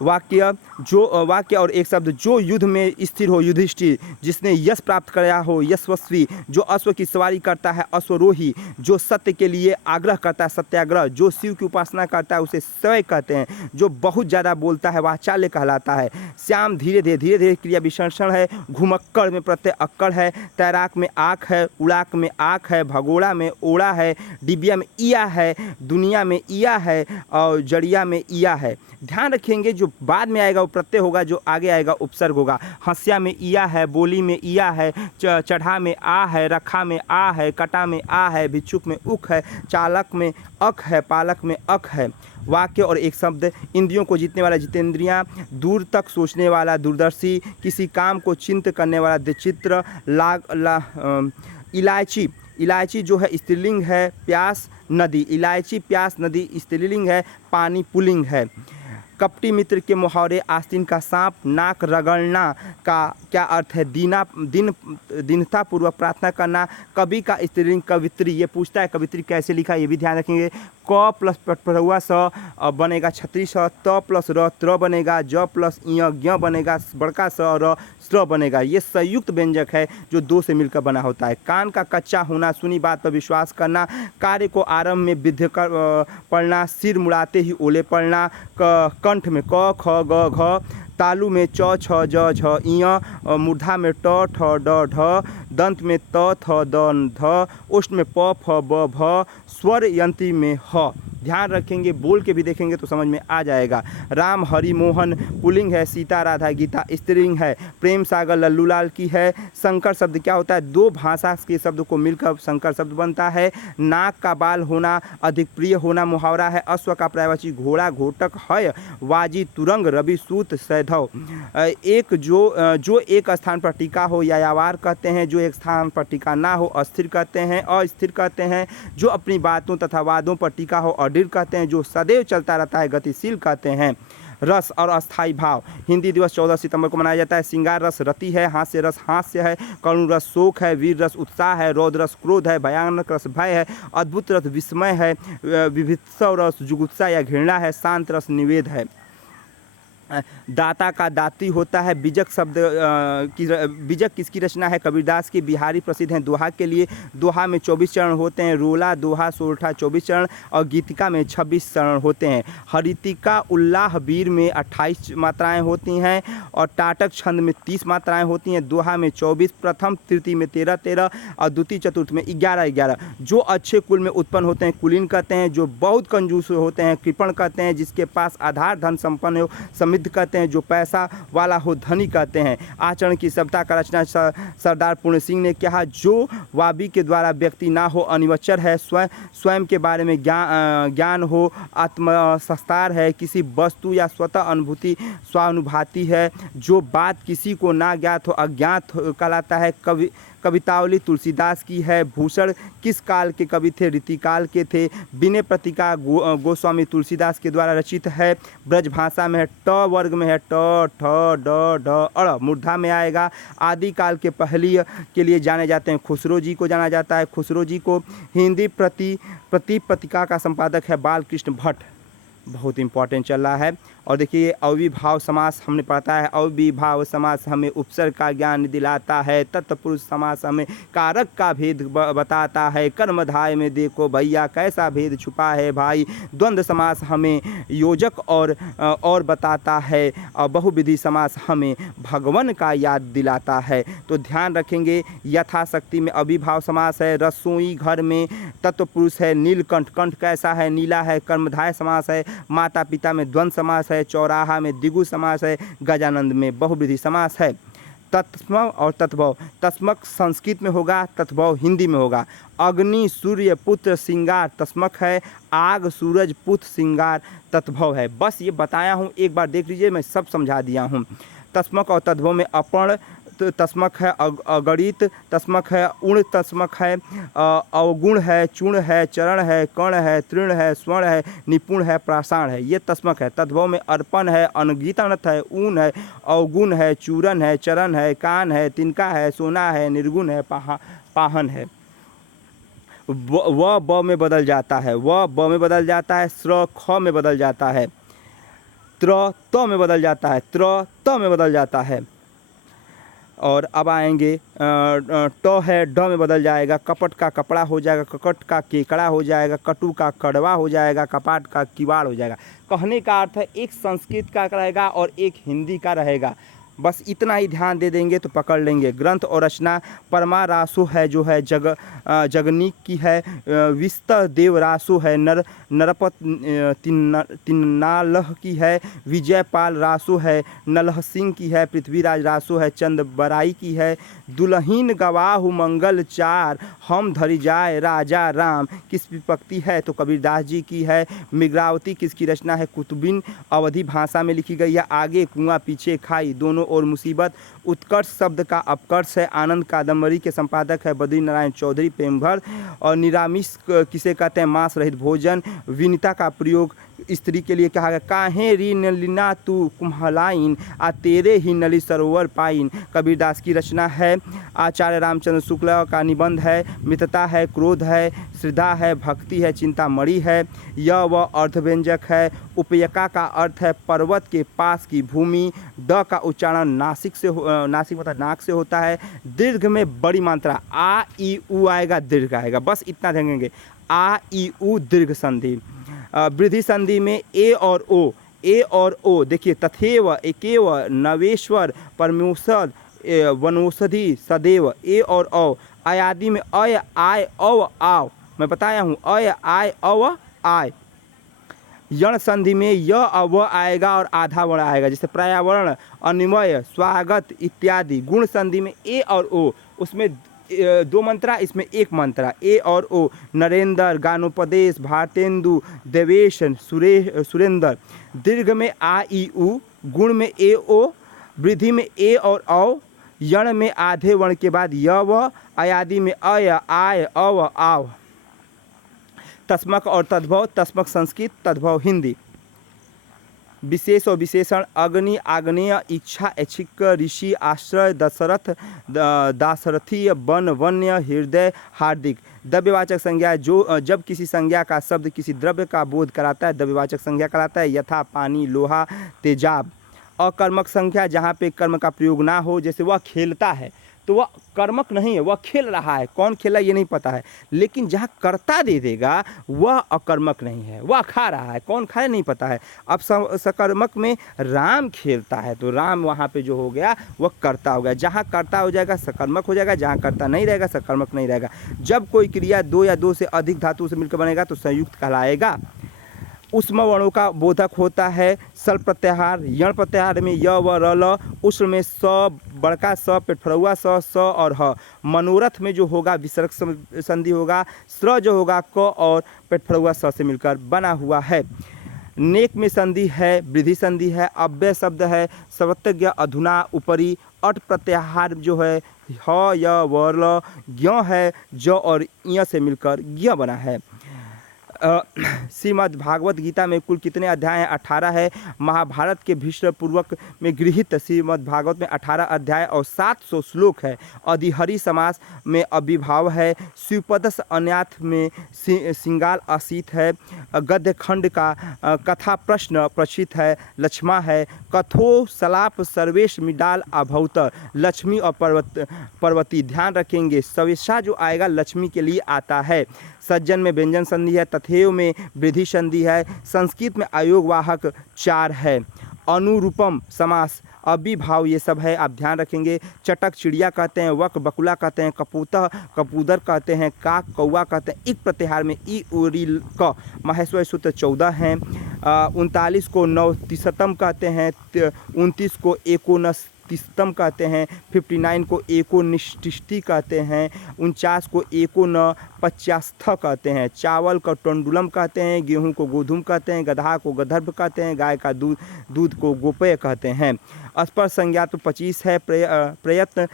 वाक्य और एक शब्द, जो युद्ध में स्थिर हो युधिष्ठिर, जिसने यश प्राप्त कराया हो यशस्वी, जो अश्व की सवारी करता है अश्वरोही, जो सत्य के लिए आग्रह करता है सत्याग्रह, जो शिव की उपासना करता है उसे स्वय कहते हैं, जो बहुत ज़्यादा बोलता है वाचाल्य कहलाता है। श्याम धीरे धीरे क्रिया विशेषण है, घुमक्कड़ में प्रत्यय अक्कड़ है, तैराक में आँख है, उड़ाक में आँख है, भगोड़ा में ओड़ा है, डिबिया में इया है, दुनिया में इया है और जड़िया में इया है। ध्यान रखेंगे जो बाद में आएगा वो प्रत्यय होगा, जो आगे आएगा उपसर्ग होगा। हंसिया में इया है, बोली में इया है, चढ़ा में आ है, रखा में आ है, कटा में आ है, भिक्षुक में उख है, चालक में अख है, पालक में अख है। वाक्य और एक शब्द, इंद्रियों को जीतने वाला जितेंद्रियां, दूर तक सोचने वाला दूरदर्शी, किसी काम को चिंत करने वाला चित्र, इलायची, इलायची जो है स्त्रीलिंग है, प्यास नदी, इलायची प्यास नदी स्त्रीलिंग है, पानी पुल्लिंग है। कपटी मित्र के मुहावरे, आस्तीन का सांप, नाक रगड़ना का क्या अर्थ है, दीनता पूर्वक प्रार्थना करना। कवि का स्त्रीलिंग कवित्री, ये पूछता है कवित्री कैसे लिखा, ये भी ध्यान रखेंगे। क प्लस पटपरुआ स बनेगा छत्री स, त प्लस र त्र बनेगा, ज प्लस इय ज्ञ बनेगा, बड़का स र स्र बनेगा। ये संयुक्त व्यंजक है जो दो से मिलकर बना होता है। कान का कच्चा होना, सुनी बात पर विश्वास करना, कार्य को आरंभ में विध कर पढ़ना, सिर मुड़ाते ही ओले पढ़ना, कंठ में क ख ग घ, तालु में च छ ज झ इय, मूर्धा में ट ठ ड ढ, दंत में त थ द ध, ओष्ठ में प फ ब भ, स्वर यंत्री में ह। ध्यान रखेंगे, बोल के भी देखेंगे तो समझ में आ जाएगा। राम हरि मोहन पुल्लिंग है, सीता राधा गीता स्त्रीलिंग है, प्रेम सागर लल्लूलाल की है। संकर शब्द क्या होता है, दो भाषा के शब्द को मिलकर संकर शब्द बनता है। नाक का बाल होना, अधिक प्रिय होना मुहावरा है। अश्व का पर्यायवाची घोड़ा घोटक है, वाजी तुरंग रवि सूत सैधव। एक जो एक स्थान पर टिका हो यायावार कहते हैं, जो एक स्थान पर टिका ना हो अस्थिर कहते हैं, अस्थिर कहते हैं। जो अपनी बातों तथा वादों पर टिका हो अडिर कहते हैं, जो सदैव चलता रहता है गतिशील कहते हैं। रस और अस्थाई भाव, हिंदी दिवस 14 सितंबर को मनाया जाता है। श्रृंगार रस रति है, हास्य रस हास्य है, करुण रस शोक है, वीर रस उत्साह है, रौद्र रस क्रोध है, भयानक रस भय है, अद्भुत रस विस्मय है, विभित्सव रस जुगुप्सा या घृणा है, शांत रस निवेद है। दाता का दाती होता है। बीजक शब्द बीजक किसकी रचना है, कबीरदास की। बिहारी प्रसिद्ध हैं दोहा के लिए। दोहा में 24 चरण होते हैं, रोला दोहा सोरठा 24 चरण और गीतिका में 26 चरण होते हैं। हरितिका उल्लाह वीर में 28 मात्राएं होती हैं और टाटक छंद में 30 मात्राएं होती हैं। दोहा में 24, प्रथम तृतीय में 13 और द्वितीय चतुर्थ में 11। जो अच्छे कुल में उत्पन्न होते हैं कुलीन कहते हैं, जो बहुत कंजूस होते हैं कृपण कहते हैं, जिसके पास आधार धन संपन्न हो समृद्ध कहते हैं, जो पैसा वाला हो धनी कहते हैं। आचरण की सभ्यता का रचना सरदार पूर्ण सिंह ने कहा, जो वाबी के द्वारा व्यक्ति ना हो अनिवचर है, स्वयं के बारे में ज्ञान हो, आत्मसस्तार है, किसी वस्तु या स्वतः अनुभूति स्वानुभूति है, जो बात किसी को ना ज्ञात हो अज्ञात कहलाता है। कवितावली तुलसीदास की है। भूषण किस काल के कवि थे, रीतिकाल के थे। विनय पत्रिका गोस्वामी तुलसीदास के द्वारा रचित है। ब्रज भाषा में है, ट वर्ग में है, ट ठ ड ढ अड़ मूर्धा में आएगा। आदिकाल के पहली के लिए जाने जाते हैं, खुसरो जी को जाना जाता है। खुसरो जी को हिंदी पत्रिका का संपादक है बालकृष्ण भट्ट, बहुत इंपॉर्टेंट चल रहा है। और देखिए अविभाव समास हमने पढ़ा है। अविभाव समास हमें उपसर्ग का ज्ञान दिलाता है। तत्पुरुष समास हमें कारक का भेद बताता है। कर्मधाय में देखो भैया कैसा भेद छुपा है भाई। द्वंद्व समास हमें योजक और बताता है। और बहुविधि समास हमें भगवान का याद दिलाता है। तो ध्यान रखेंगे, यथाशक्ति में अविभाव समास है। रसोई घर में तत्पुरुष है। नीलकंठ, कंठ कैसा है, नीला है। कर्मधाय समास है। माता पिता में द्वंद्व समास है। चौराहा में द्विगु समास है। गजानंद में बहुविधि समास है। तत्सम और तत्भव, तस्मक संस्कृत में होगा, तत्भव हिंदी में होगा। अग्नि सूर्य पुत्र सिंगार तस्मक है, आग सूरज पुत्र सिंगार तत्भव है। बस ये बताया हूँ, एक बार देख लीजिए, मैं सब समझा दिया हूँ। तस्मक और तद्भव में अपर तस्मक है, अगणित तस्मक है, उण तस्मक है, अवगुण है, चूर्ण है, चरण है, कर्ण है, तृण है, स्वर्ण है, निपुण है, प्राषाण है, ये तस्मक है। तद्भव में अर्पण है, अनगीतनत है, ऊन है, अवगुण है, चूरन है, चरण है, कान है, तिनका है, सोना है, निर्गुण है, पाहन है। व ब में बदल जाता है, व ब में बदल जाता है, स्र ख में बदल जाता है, त्र त में बदल जाता है, त्र त में बदल जाता है। और अब आएंगे ट है, ड में बदल जाएगा, कपट का कपड़ा हो जाएगा, ककट का केकड़ा हो जाएगा, कटु का कड़वा हो जाएगा, कपाट का किवाड़ हो जाएगा। कहने का अर्थ है एक संस्कृत का रहेगा और एक हिंदी का रहेगा। बस इतना ही ध्यान दे देंगे तो पकड़ लेंगे। ग्रंथ और रचना परमा रासो है जो है जगनीक की है, विस्त देव रासो है नरपत तिन्नालह की है, विजयपाल रासो है नलह सिंह की है, पृथ्वीराज रासो है चंद बराई की है, दुल्हीन गवाहु मंगल चार हम धरि जाए राजा राम किस विपक्ति है तो कबीरदास जी की है। मृगावती किसकी रचना है? कुतुबिन अवधी भाषा में लिखी गई है। आगे कुआं पीछे खाई दोनों और मुसीबत, उत्कर्ष शब्द का अपकर्ष है। आनंद कादम्बरी के संपादक है बद्री नारायण चौधरी प्रेमभर। और निरामिष किसे कहते हैं? मांस रहित भोजन। विनीता का प्रयोग स्त्री के लिए कहा गया। काहे री नलिना तू कुम्हलाइन आ तेरे ही नली सरोवर पाइन, कबीरदास की रचना है। आचार्य रामचंद्र शुक्ला का निबंध है। मित्रता है, क्रोध है, श्रद्धा है, भक्ति है, चिंतामणि है। यह वह अर्थव्यंजक है। उपयका का अर्थ है पर्वत के पास की भूमि। ड का उच्चारण नासिक से नासिक मतलब नाक से होता है। दीर्घ में बड़ी मात्रा आ ई उ आएगा, दीर्घ आएगा, बस इतना देखेंगे। आ ई उ दीर्घ संधि। वृद्धि संधि में ए और ओ, ए और ओ देखिए, तथेव एकेव नवेश्वर परमेश्वर वनौषधि सदैव, ए और औ। आयादि में अय आय अव आव, मैं बताया हूँ, अय आय अव आय। यण संधि में य अव आएगा और आधा वर्ण आएगा, जैसे पर्यावरण, अनिमय, स्वागत इत्यादि। गुण संधि में ए और ओ, उसमें दो मंत्रा, इसमें एक मंत्रा, ए और ओ। नरेंद्र, गानोपदेश, भारतेंदु, देवेश, सुरेंद्र। दीर्घ में आ ई उ, गुण में ए ओ, वृद्धि में ए और औ, यण में आधे वर्ण के बाद य व, आयादि में अय आय अव आव। तस्मक और तद्भव, तस्मक संस्कृत, तद्भव हिंदी। विशेष और विशेषण अग्नि, आग्नेय, इच्छा, ऐच्छिक, ऋषि, आश्रय, दशरथ, दाशरथी, वन, वन्य, हृदय, हार्दिक। द्रव्यवाचक संज्ञा जो जब किसी संज्ञा का शब्द किसी द्रव्य का बोध कराता है द्रव्यवाचक संज्ञा कराता है, यथा पानी, लोहा, तेजाब। अकर्मक संख्या जहाँ पे कर्म का प्रयोग ना हो, जैसे वह खेलता है तो वह कर्मक नहीं है, वह खेल रहा है, कौन खेला ये नहीं पता है, लेकिन जहाँ कर्ता दे देगा वह अकर्मक नहीं है, वह खा रहा है, कौन खाए नहीं पता है। अब सकर्मक में राम खेलता है तो राम वहाँ पे जो हो गया वह कर्ता हो गया। जहाँ कर्ता हो जाएगा सकर्मक हो जाएगा, जहाँ कर्ता नहीं रहेगा सकर्मक नहीं रहेगा। जब कोई क्रिया दो या दो से अधिक धातु से मिलकर बनेगा तो संयुक्त कहलाएगा। उष्म वर्णों का बोधक होता है सल प्रत्याहार। यण प्रत्याहार में य व र ल, उष्ण में स बड़का स, पेटफड़ुआ स और ह। मनोरथ में जो होगा विसर्ग संधि होगा। स्र जो होगा क और पेटफड़ुआ स से मिलकर बना हुआ है। नेक में संधि है, वृद्धि संधि है, अव्यय शब्द है, सर्वज्ञ, अधुना, ऊपरी। अट प्रत्याहार जो है ह य व ल, ज्ञ है, ज और य से मिलकर ज्ञ बना है। श्रीमद् भागवत गीता में कुल कितने अध्याय हैं? 18 है। महाभारत के भीष्म पूर्वक में गृहीत श्रीमद् भागवत में 18 अध्याय और 700 श्लोक है। अधिहरि समास में अभिभाव है। शिवपदस अन्याथ में सिंगाल असीत है। गद्य खंड का कथा प्रश्न प्रचित है। लक्ष्मा है। कथो सलाप सर्वेश मिडाल अभौतर, लक्ष्मी और पर्वती। ध्यान रखेंगे सवेशा जो आएगा लक्ष्मी के लिए आता है। सज्जन में व्यंजन संधि है। तथेव में वृद्धि संधि है। संस्कृत में आयोगवाहक 4 है। अनुरूपम समास, अभिभाव, ये सब है, आप ध्यान रखेंगे। चटक चिड़िया कहते हैं, वक बकुला कहते हैं, कपूतः कपूदर कहते हैं, काक कौवा कहते हैं। इक प्रत्याहार में ई उरिल क। महेश्वर सूत्र 14 हैं। 39 को नवतिशतम कहते हैं। 29 को एकोनस तिस्तम कहते हैं, 59 को एकोनिष्टिष्टि कहते हैं, 49 को एकोनपच्यास्थ कहते हैं, चावल को टंडुलम कहते हैं, गेहूं को गोधूम कहते हैं, गधा को गधर्भ कहते हैं, गाय का दूध को गोपेय कहते हैं। स्पर्श संज्ञा तो 25 है। प्रयत्न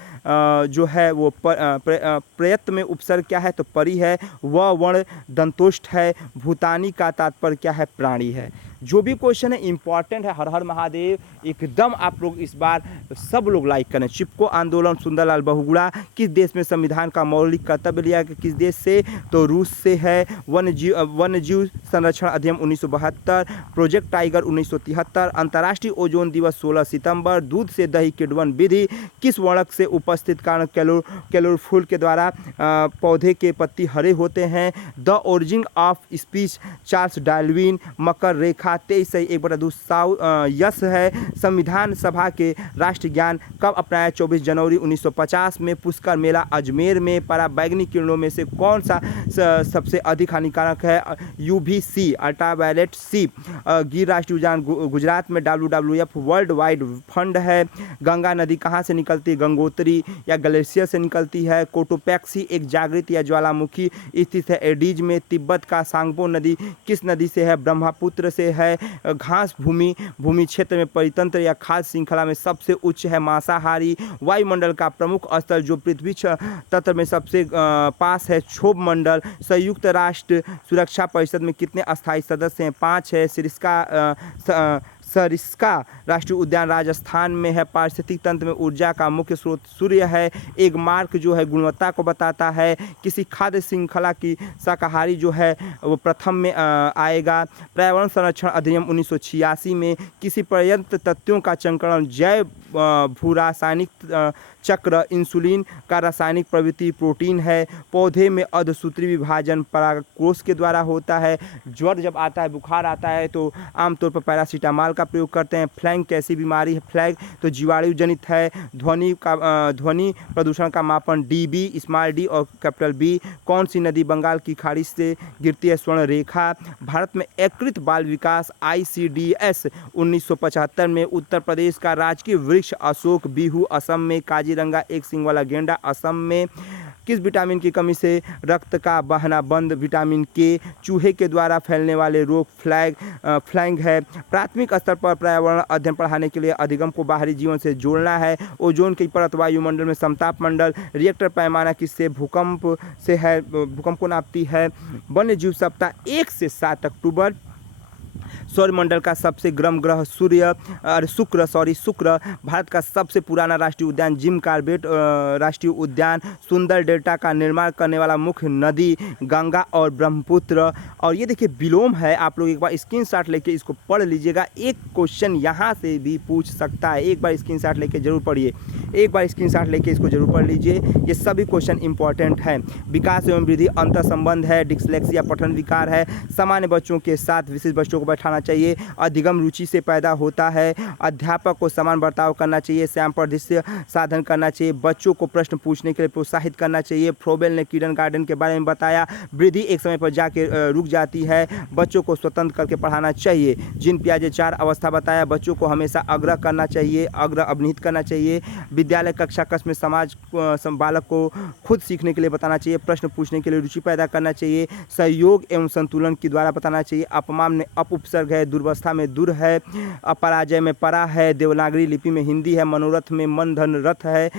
जो है वो प्रयत्न में उपसर्ग क्या है तो परि है। व वर्ण दंतोष्ठ है। भूतानी का तात्पर्य क्या है प्राणी है। जो भी क्वेश्चन है इंपॉर्टेंट है। हर हर महादेव। एकदम आप लोग इस बार सब लोग लाइक करें। चिपको आंदोलन सुंदरलाल बहुगुणा किस देश में संविधान का मौलिक कर्तव्य लिया गया, किस देश से तो रूस से है। वन्यजीव संरक्षण अधिनियम 1972, प्रोजेक्ट टाइगर 1973, अंतर्राष्ट्रीय ओजोन दिवस 16 सितंबर, दूध से दही किण्वन विधि किस वर्णक से उपस्थित कारण क्लोरोफिल के द्वारा पौधे के पत्ती हरे होते हैं। The origin of speech Charles Darwin, Makar Rekha 23:1/2 yes है। संविधान सभा के राष्ट्रज्ञान कब अपनाया 24 जनवरी 1950 में। पुष्कर मेला अजमेर में। पराबैंगनी किरणों में से कौन सा सबसे अधिक हानिकारक है, UVC अल्ट्रावायलेट सी। गिर राष्ट्रीय उद्यान गुजरात में। WWF वर्ल्ड वाइड फंड है। गंगा नदी कहाँ से निकलती है, गंगोत्री या ग्लेशियर से निकलती है। कोटोपैक्सी एक जागृत या ज्वालामुखी स्थित है एडीज में। तिब्बत का सांगपो नदी किस नदी से है, ब्रह्मपुत्र से है। घास भूमि क्षेत्र में परितंत्र या खाद्य श्रृंखला में सबसे उच्च है, मांसाहारी। वायुमंडल का प्रमुख स्तर जो पृथ्वी तत्व में सबसे पास है, क्षोभ मंडल। संयुक्त राष्ट्र सुरक्षा परिषद में कितने अस्थायी सदस्य हैं, 5 है। सरिस्का राष्ट्रीय उद्यान राजस्थान में है। पारिस्थितिक तंत्र में ऊर्जा का मुख्य स्रोत सूर्य है। एक मार्क जो है गुणवत्ता को बताता है। किसी खाद्य श्रृंखला की शाकाहारी जो है वो प्रथम में आएगा। पर्यावरण संरक्षण अधिनियम 1986 में। किसी पर्याप्त तत्वों का चंक्रण जैव भूरासायनिक चक्र इंसुलिन का रासायनिक प्रवृत्ति प्रोटीन है। पौधे में अर्धसूत्री विभाजन परागकोश के द्वारा होता है। ज्वर जब आता है, बुखार आता है तो आमतौर पर पैरासीटामॉल का प्रयोग करते हैं। फ्लैग कैसी बीमारी है, फ्लैग तो जीवाणु जनित है। ध्वनि प्रदूषण का मापन dB, स्मॉल d और कैपिटल B। कौन सी नदी बंगाल की खाड़ी से गिरती है, स्वर्ण रेखा। भारत में एकीकृत बाल विकास ICDS 1975 में। उत्तर प्रदेश का राजकीय वृक्ष अशोक, बिहू असम में। काजीरंगा एक सिंग वाला गेंडा असम में। किस विटामिन की कमी से रक्त का बहना बंद, विटामिन K। चूहे के द्वारा फैलने वाले रोग फ्लैग है। प्राथमिक स्तर पर पर्यावरण अध्ययन पढ़ाने के लिए अधिगम को बाहरी जीवन से जोड़ना है। ओजोन की परत वायुमंडल में समताप मंडल। रिएक्टर पैमाना किससे, भूकंप से है, भूकंप को नापती है। वन्य जीव सप्ताह 1 से 7 अक्टूबर। सौरमंडल का सबसे गर्म ग्रह शुक्र। भारत का सबसे पुराना राष्ट्रीय उद्यान जिम कॉर्बेट राष्ट्रीय उद्यान। सुंदर डेल्टा का निर्माण करने वाला मुख्य नदी गंगा और ब्रह्मपुत्र। और ये देखिए विलोम है, आप लोग एक बार स्क्रीनशॉट लेके इसको पढ़ लीजिएगा। एक क्वेश्चन यहाँ से भी पूछ सकता है, एक बार स्क्रीनशॉट लेके जरूर पढ़िए, एक बार स्क्रीनशॉट लेके इसको जरूर पढ़ लीजिए। ये सभी क्वेश्चन इंपॉर्टेंट हैं। विकास एवं वृद्धि अंतर संबंध है। डिस्लेक्सिया पठन विकार है। सामान्य बच्चों के साथ विशेष बच्चों को बैठाना चाहिए। अधिगम रुचि से पैदा होता है। अध्यापक को समान बर्ताव करना चाहिए। श्याम परिदृश्य साधन करना चाहिए। बच्चों को प्रश्न पूछने के लिए प्रोत्साहित करना चाहिए। फ्रोबेल ने किंडरगार्टन के बारे में बताया। वृद्धि एक समय पर जाके रुक जाती है। बच्चों को स्वतंत्र करके पढ़ाना चाहिए। जिन पियाजे 4 अवस्था बताया। बच्चों को हमेशा आग्रह करना चाहिए, आग्रह अभिनीत करना चाहिए। विद्यालय कक्षा कक्ष में बालक को खुद सीखने के लिए बताना चाहिए। प्रश्न पूछने के लिए रुचि पैदा करना चाहिए। सहयोग एवं संतुलन के द्वारा बताना चाहिए। अपमान में अप उपसर्ग है। दुर्वस्था में दुर है। अपराजय में परा है। देवनागरी लिपि में हिंदी है। मनोरथ में मन धन रथ है।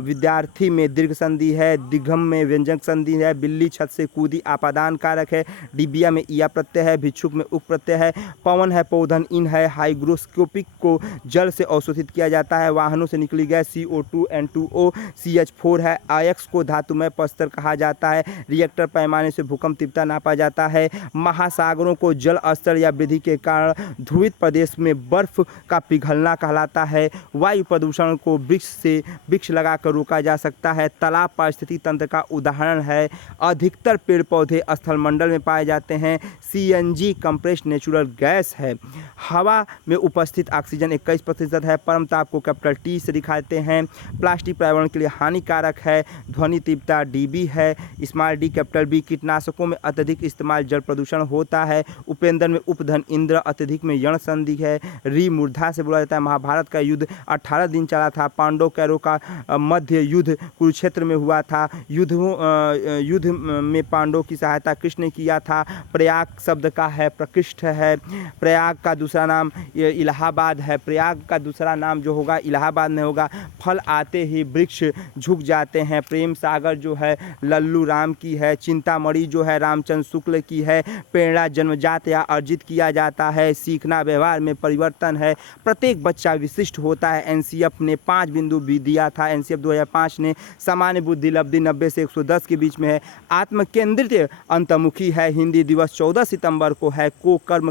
विद्यार्थी में दीर्घ संधि है। दिग्गम में व्यंजक संधि है। बिल्ली छत से कूदी आपादान कारक है। डिबिया में ईया प्रत्यय है। भिक्षुक में उक प्रत्यय है। पवन है। पौधन इन है। हाइग्रोस्कोपिक को जल से अवशोषित किया जाता है। वाहनों से निकली गैस CO2 N2O CH4 है। आयक्स को धातुमय पस्तर कहा जाता है। रिएक्टर पैमाने से भूकंप तीव्रता नापा जाता है। महासागरों को जल स्तर या वृद्धि के कारण ध्रुवित प्रदेश में बर्फ का पिघलना कहलाता है। वायु प्रदूषण को वृक्ष लगाकर रोका जा सकता है। तालाब पारिस्थितिक तंत्र का उदाहरण है। अधिकतर पेड़ पौधे स्थलमंडल में पाए जाते हैं। CNG कंप्रेस्ड नेचुरल गैस है। हवा में उपस्थित ऑक्सीजन 21% है। परम ताप को कैपिटल T से दिखाते हैं। प्लास्टिक पर्यावरण के लिए हानिकारक है। ध्वनि तीव्रता dB है। स्मॉल d कैपिटल B कीटनाशकों में अत्यधिक इस्तेमाल जल प्रदूषण होता है। उपेंद्र में उपधन इंद्र, अत्यधिक में यण संधि है। री मूर्धा से बोला जाता है। महाभारत का युद्ध 18 दिन चला था। पांडव कैरव का मध्य युद्ध कुरुक्षेत्र में हुआ था। युद्ध में पांडवों की सहायता कृष्ण ने किया था। प्रयाग शब्द का है प्रकृष्ट है। प्रयाग का दूसरा नाम इलाहाबाद है। प्रयाग का दूसरा नाम जो होगा इलाहाबाद में होगा। फल आते ही वृक्ष झुक जाते हैं। प्रेम सागर जो है लल्लू राम की है। चिंतामणि जो है रामचंद्र शुक्ल की है। प्रेरणा जन्मजात या अर्जित किया जाता है। सीखना व्यवहार में परिवर्तन है। प्रत्येक बच्चा विशिष्ट होता है। एनसीएफ ने 5 बिंदु भी दिया था। एनसीएफ 2005 ने सामान्य बुद्धि लब्धि 90 से 110 के बीच में है। आत्मकेंद्रित अंतर्मुखी है। हिंदी दिवस 14 सितंबर को है। को कर्म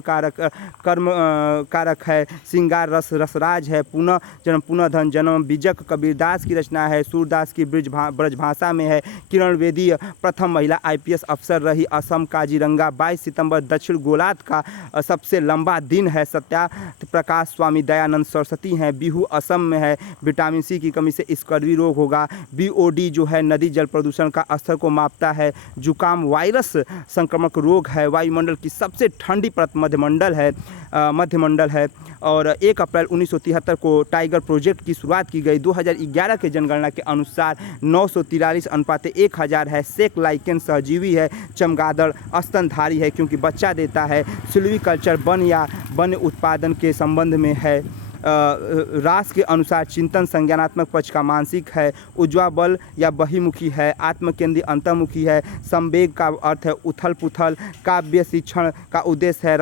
कारक है। श्रृंगार रस रसराज है। पुनः जन्म पुनः धन जन्म बिजक कबीरदास की रचना है। सूरदास की ब्रज भाषा में है। किरण बेदी प्रथम महिला IPS अफसर रही। असम काजीरंगा 22 सितंबर दक्षिण गोलार्ध का सबसे लंबा दिन है। सत्यार्थ प्रकाश स्वामी दयानंद सरस्वती हैं। बिहू असम में है। विटामिन C की कमी से स्कर्वी रोग होगा। BOD जो है नदी जल प्रदूषण का स्तर को मापता है। जुकाम वायरस संक्रामक रोग है। वायुमंडल की सबसे ठंडी परत मध्यमंडल है। और 1 अप्रैल 1973 को टाइगर प्रोजेक्ट की शुरुआत की गई। 2011 के जनगणना के अनुसार 943:1000 है। सेक लाइकेन सहजीवी है। चमगादड़ स्तनधारी है क्योंकि बच्चा देता है। सिल्वीकल्चर वन या वन उत्पादन के संबंध में है। रास के अनुसार चिंतन संज्ञानात्मक पक्ष का मानसिक है। उज्ज्वा बल या बहिमुखी है। आत्मकेंद्री अंतर्मुखी है। संवेग का अर्थ है उथल पुथल। काव्य शिक्षण का उद्देश्य है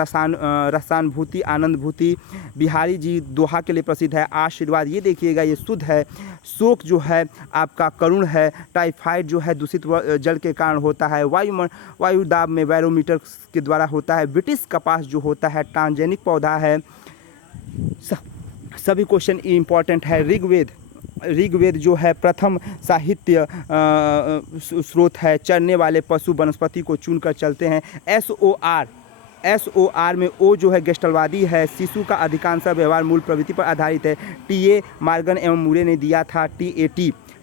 रसानुभूति आनंदभूति। बिहारी जी दोहा के लिए प्रसिद्ध है। आशीर्वाद ये देखिएगा ये शुद्ध है। शोक जो है आपका करुण है। टाइफाइड जो है दूषित जल के कारण होता है। वायुदाब में बैरोमीटर के द्वारा होता है। ब्रिटिश कपास जो होता है ट्रांसजेनिक पौधा है। सभी क्वेश्चन इम्पॉर्टेंट है। ऋग्वेद जो है प्रथम साहित्य स्रोत है। चरने वाले पशु वनस्पति को चुनकर चलते हैं। SOR में O जो है गेस्टलवादी है। शिशु का अधिकांश व्यवहार मूल प्रवृत्ति पर आधारित है। TA मार्गन एवं मूरे ने दिया था।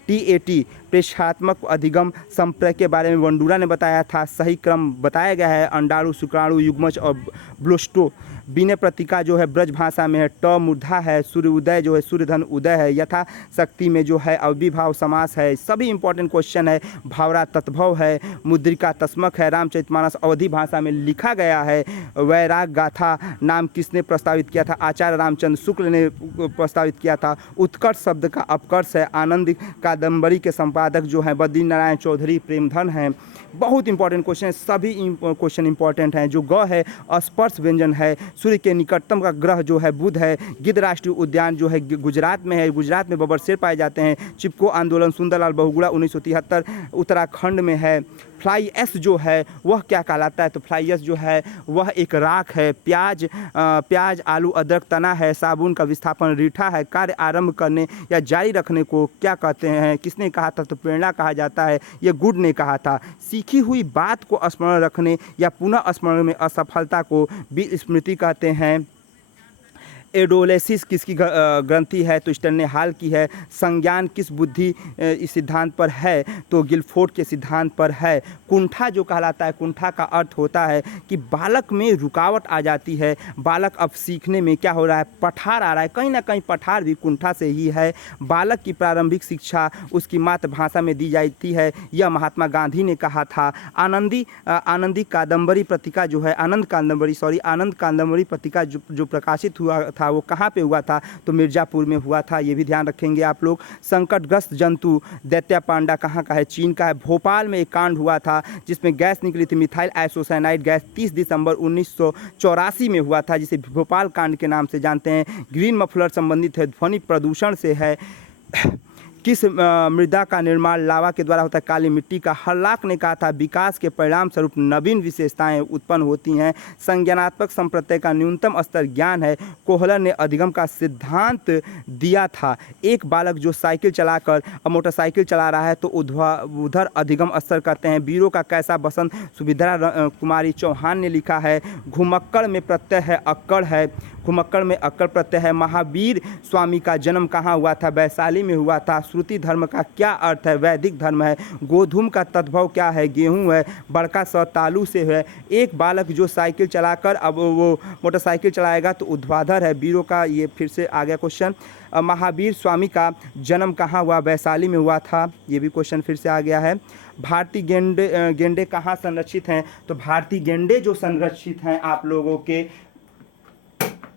TAT प्रेक्षात्मक अधिगम संप्रय के बारे में वंडूरा ने बताया था। सही क्रम बताया गया है। अंडाणु शुक्राणु युग्मज और ब्लोस्टो। बिने प्रतीका जो है ब्रज भाषा में है। ट मूर्धा है। सूर्य उदय जो है सूर्यधन उदय है। यथा शक्ति में जो है अविभाव समास है। सभी इंपॉर्टेंट क्वेश्चन है। भावरा तत्भव है। मुद्रिका तस्मक है। रामचरितमानस अवधी भाषा में लिखा गया है। वैराग गाथा नाम किसने प्रस्तावित किया था? आचार्य रामचंद्र शुक्ल ने प्रस्तावित किया था। उत्कर्ष शब्द का अपकर्ष है। आनंद कादम्बरी के संपादक जो है बद्री नारायण चौधरी प्रेमधन हैं। बहुत इंपॉर्टेंट क्वेश्चन है। सभी क्वेश्चन इंपॉर्टेंट हैं। जो ग है स्पर्श व्यंजन है। सूर्य के निकटतम का ग्रह जो है बुध है। गिद्ध राष्ट्रीय उद्यान जो है गुजरात में है। गुजरात में बबरशेर पाए जाते हैं। चिपको आंदोलन सुंदरलाल बहुगुणा 1973 उत्तराखंड में है। फ्लाई एश जो है वह क्या कहलाता है? तो फ्लाई एश जो है वह एक राख है। प्याज आलू अदरक तना है। साबुन का विस्थापन रीठा है। कार्य आरंभ करने या जारी रखने को क्या कहते हैं? किसने कहा था? तो प्रेरणा कहा जाता है। ये गुड ने कहा था। सीखी हुई बात को स्मरण रखने या पुनः स्मरण में असफलता को विस्मृति कहते हैं। एडोलेसिस किसकी ग्रंथि है? तो स्टर्न ने हाल की है। संज्ञान किस बुद्धि इस सिद्धांत पर है? तो गिलफोर्ड के सिद्धांत पर है। कुंठा जो कहलाता है, कुंठा का अर्थ होता है कि बालक में रुकावट आ जाती है। बालक अब सीखने में क्या हो रहा है? पठार आ रहा है। कहीं ना कहीं पठार भी कुंठा से ही है। बालक की प्रारंभिक शिक्षा उसकी मातृभाषा में दी जाती है। यह महात्मा गांधी ने कहा था। आनंदी कादम्बरी पत्रिका जो है आनंद कादम्बरी पत्रिका जो प्रकाशित हुआ था वो कहाँ पे हुआ था? तो मिर्ज़ापुर में हुआ था। ये भी ध्यान रखेंगे आप लोग। संकटग्रस्त जंतु दैत्या पांडा कहाँ का है? चीन का है। भोपाल में एक कांड हुआ था जिसमें गैस निकली थी। मिथाइल आइसोसाइनाइड गैस 30 दिसंबर 1984 में हुआ था, जिसे भोपाल कांड के नाम से जानते हैं। ग्रीन मफलर संबंधित है ध्वनि प्रदूषण से है। किस मृदा का निर्माण लावा के द्वारा होता है? काली मिट्टी का। हर्लॉक ने कहा था विकास के परिणाम स्वरूप नवीन विशेषताएं उत्पन्न होती हैं। संज्ञानात्मक संप्रत्यय का न्यूनतम स्तर ज्ञान है। कोहलर ने अधिगम का सिद्धांत दिया था। एक बालक जो साइकिल चलाकर मोटरसाइकिल चला रहा है तो उधर अधिगम स्तर करते हैं। वीरों का कैसा बसंत? सुभद्रा कुमारी चौहान ने लिखा है। घुमक्कड़ में प्रत्यय है अक्कड़ है। घुमक्कड़ में अक्कड़ प्रत्यय है। महावीर स्वामी का जन्म कहाँ हुआ था? वैशाली में हुआ था। श्रुति धर्म का क्या अर्थ है? वैदिक धर्म है। गोधूम का तद्भव क्या है? गेहूं है। बड़का स तालु से है। एक बालक जो साइकिल चलाकर अब वो मोटरसाइकिल चलाएगा तो ऊर्ध्वाधर है। वीरों का, ये फिर से आ गया क्वेश्चन। महावीर स्वामी का जन्म कहाँ हुआ? वैशाली में हुआ था। ये भी क्वेश्चन फिर से आ गया है। भारतीय गेंडे कहाँ संरक्षित हैं? तो भारतीय गेंडे जो संरक्षित हैं आप लोगों के,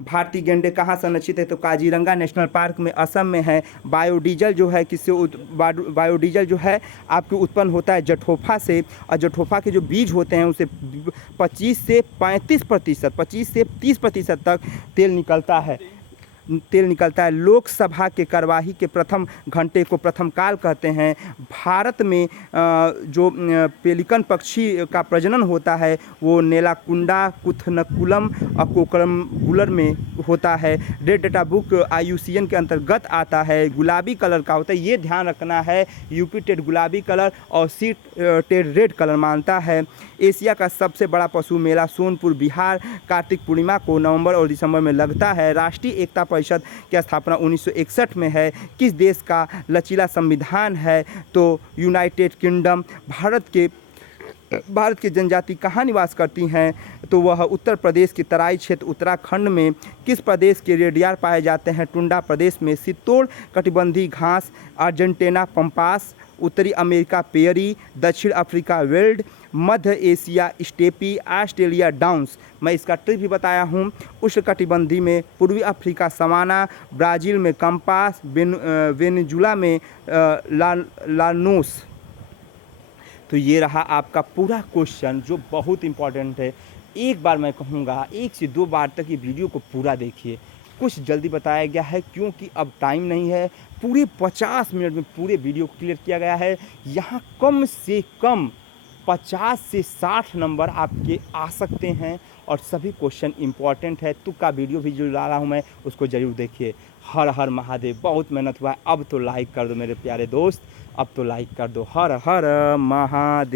भारतीय गेंडे कहाँ संरक्षित है? तो काजीरंगा नेशनल पार्क में, असम में है। बायोडीजल जो है किससे बायोडीजल जो है आपके उत्पन्न होता है जठोफा से, और जठोफा के जो बीज होते हैं उसे 25 से 30% तक तेल निकलता है। लोकसभा के कार्यवाही के प्रथम घंटे को प्रथम काल कहते हैं। भारत में जो पेलिकन पक्षी का प्रजनन होता है वो नेलाकुंडा, कुथनकुलम और कोकरमगुलर में होता है। रेड डेटा बुक IUCN के अंतर्गत आता है। गुलाबी कलर का होता है, ये ध्यान रखना है। यूपी टेट गुलाबी कलर और सी टेट रेड कलर मानता है। एशिया का सबसे बड़ा पशु मेला सोनपुर बिहार कार्तिक पूर्णिमा को नवंबर और दिसंबर में लगता है। राष्ट्रीय एकता परिषद की स्थापना 1961 में है। किस देश का लचीला संविधान है? तो यूनाइटेड किंगडम। भारत की जनजाति कहाँ निवास करती हैं? तो वह उत्तर प्रदेश के तराई क्षेत्र उत्तराखंड में। किस प्रदेश के रेडियार पाए जाते हैं? टुंडा प्रदेश में। शीतोष्ण कटिबंधीय घास अर्जेंटीना पंपास, उत्तरी अमेरिका पेयरी, दक्षिण अफ्रीका वेल्ड, मध्य एशिया स्टेपी, ऑस्ट्रेलिया डाउन्स। मैं इसका ट्रिक भी बताया हूँ। उष्णकटिबंधीय में पूर्वी अफ्रीका सवाना, ब्राज़ील में कंपास, वेनेजुला में लानोस। तो ये रहा आपका पूरा क्वेश्चन जो बहुत इंपॉर्टेंट है। एक बार मैं कहूँगा 1 से 2 बार तक ये वीडियो को पूरा देखिए। कुछ जल्दी बताया गया है क्योंकि अब टाइम नहीं है। पूरे 50 मिनट में पूरे वीडियो को क्लियर किया गया है। यहाँ कम से कम 50 से 60 नंबर आपके आ सकते हैं और सभी क्वेश्चन इंपॉर्टेंट है। तुक्का वीडियो भी जो ला रहा हूँ मैं उसको ज़रूर देखिए। हर हर महादेव। बहुत मेहनत हुआ है। अब तो लाइक कर दो मेरे प्यारे दोस्त, अब तो लाइक कर दो। हर हर महादेव।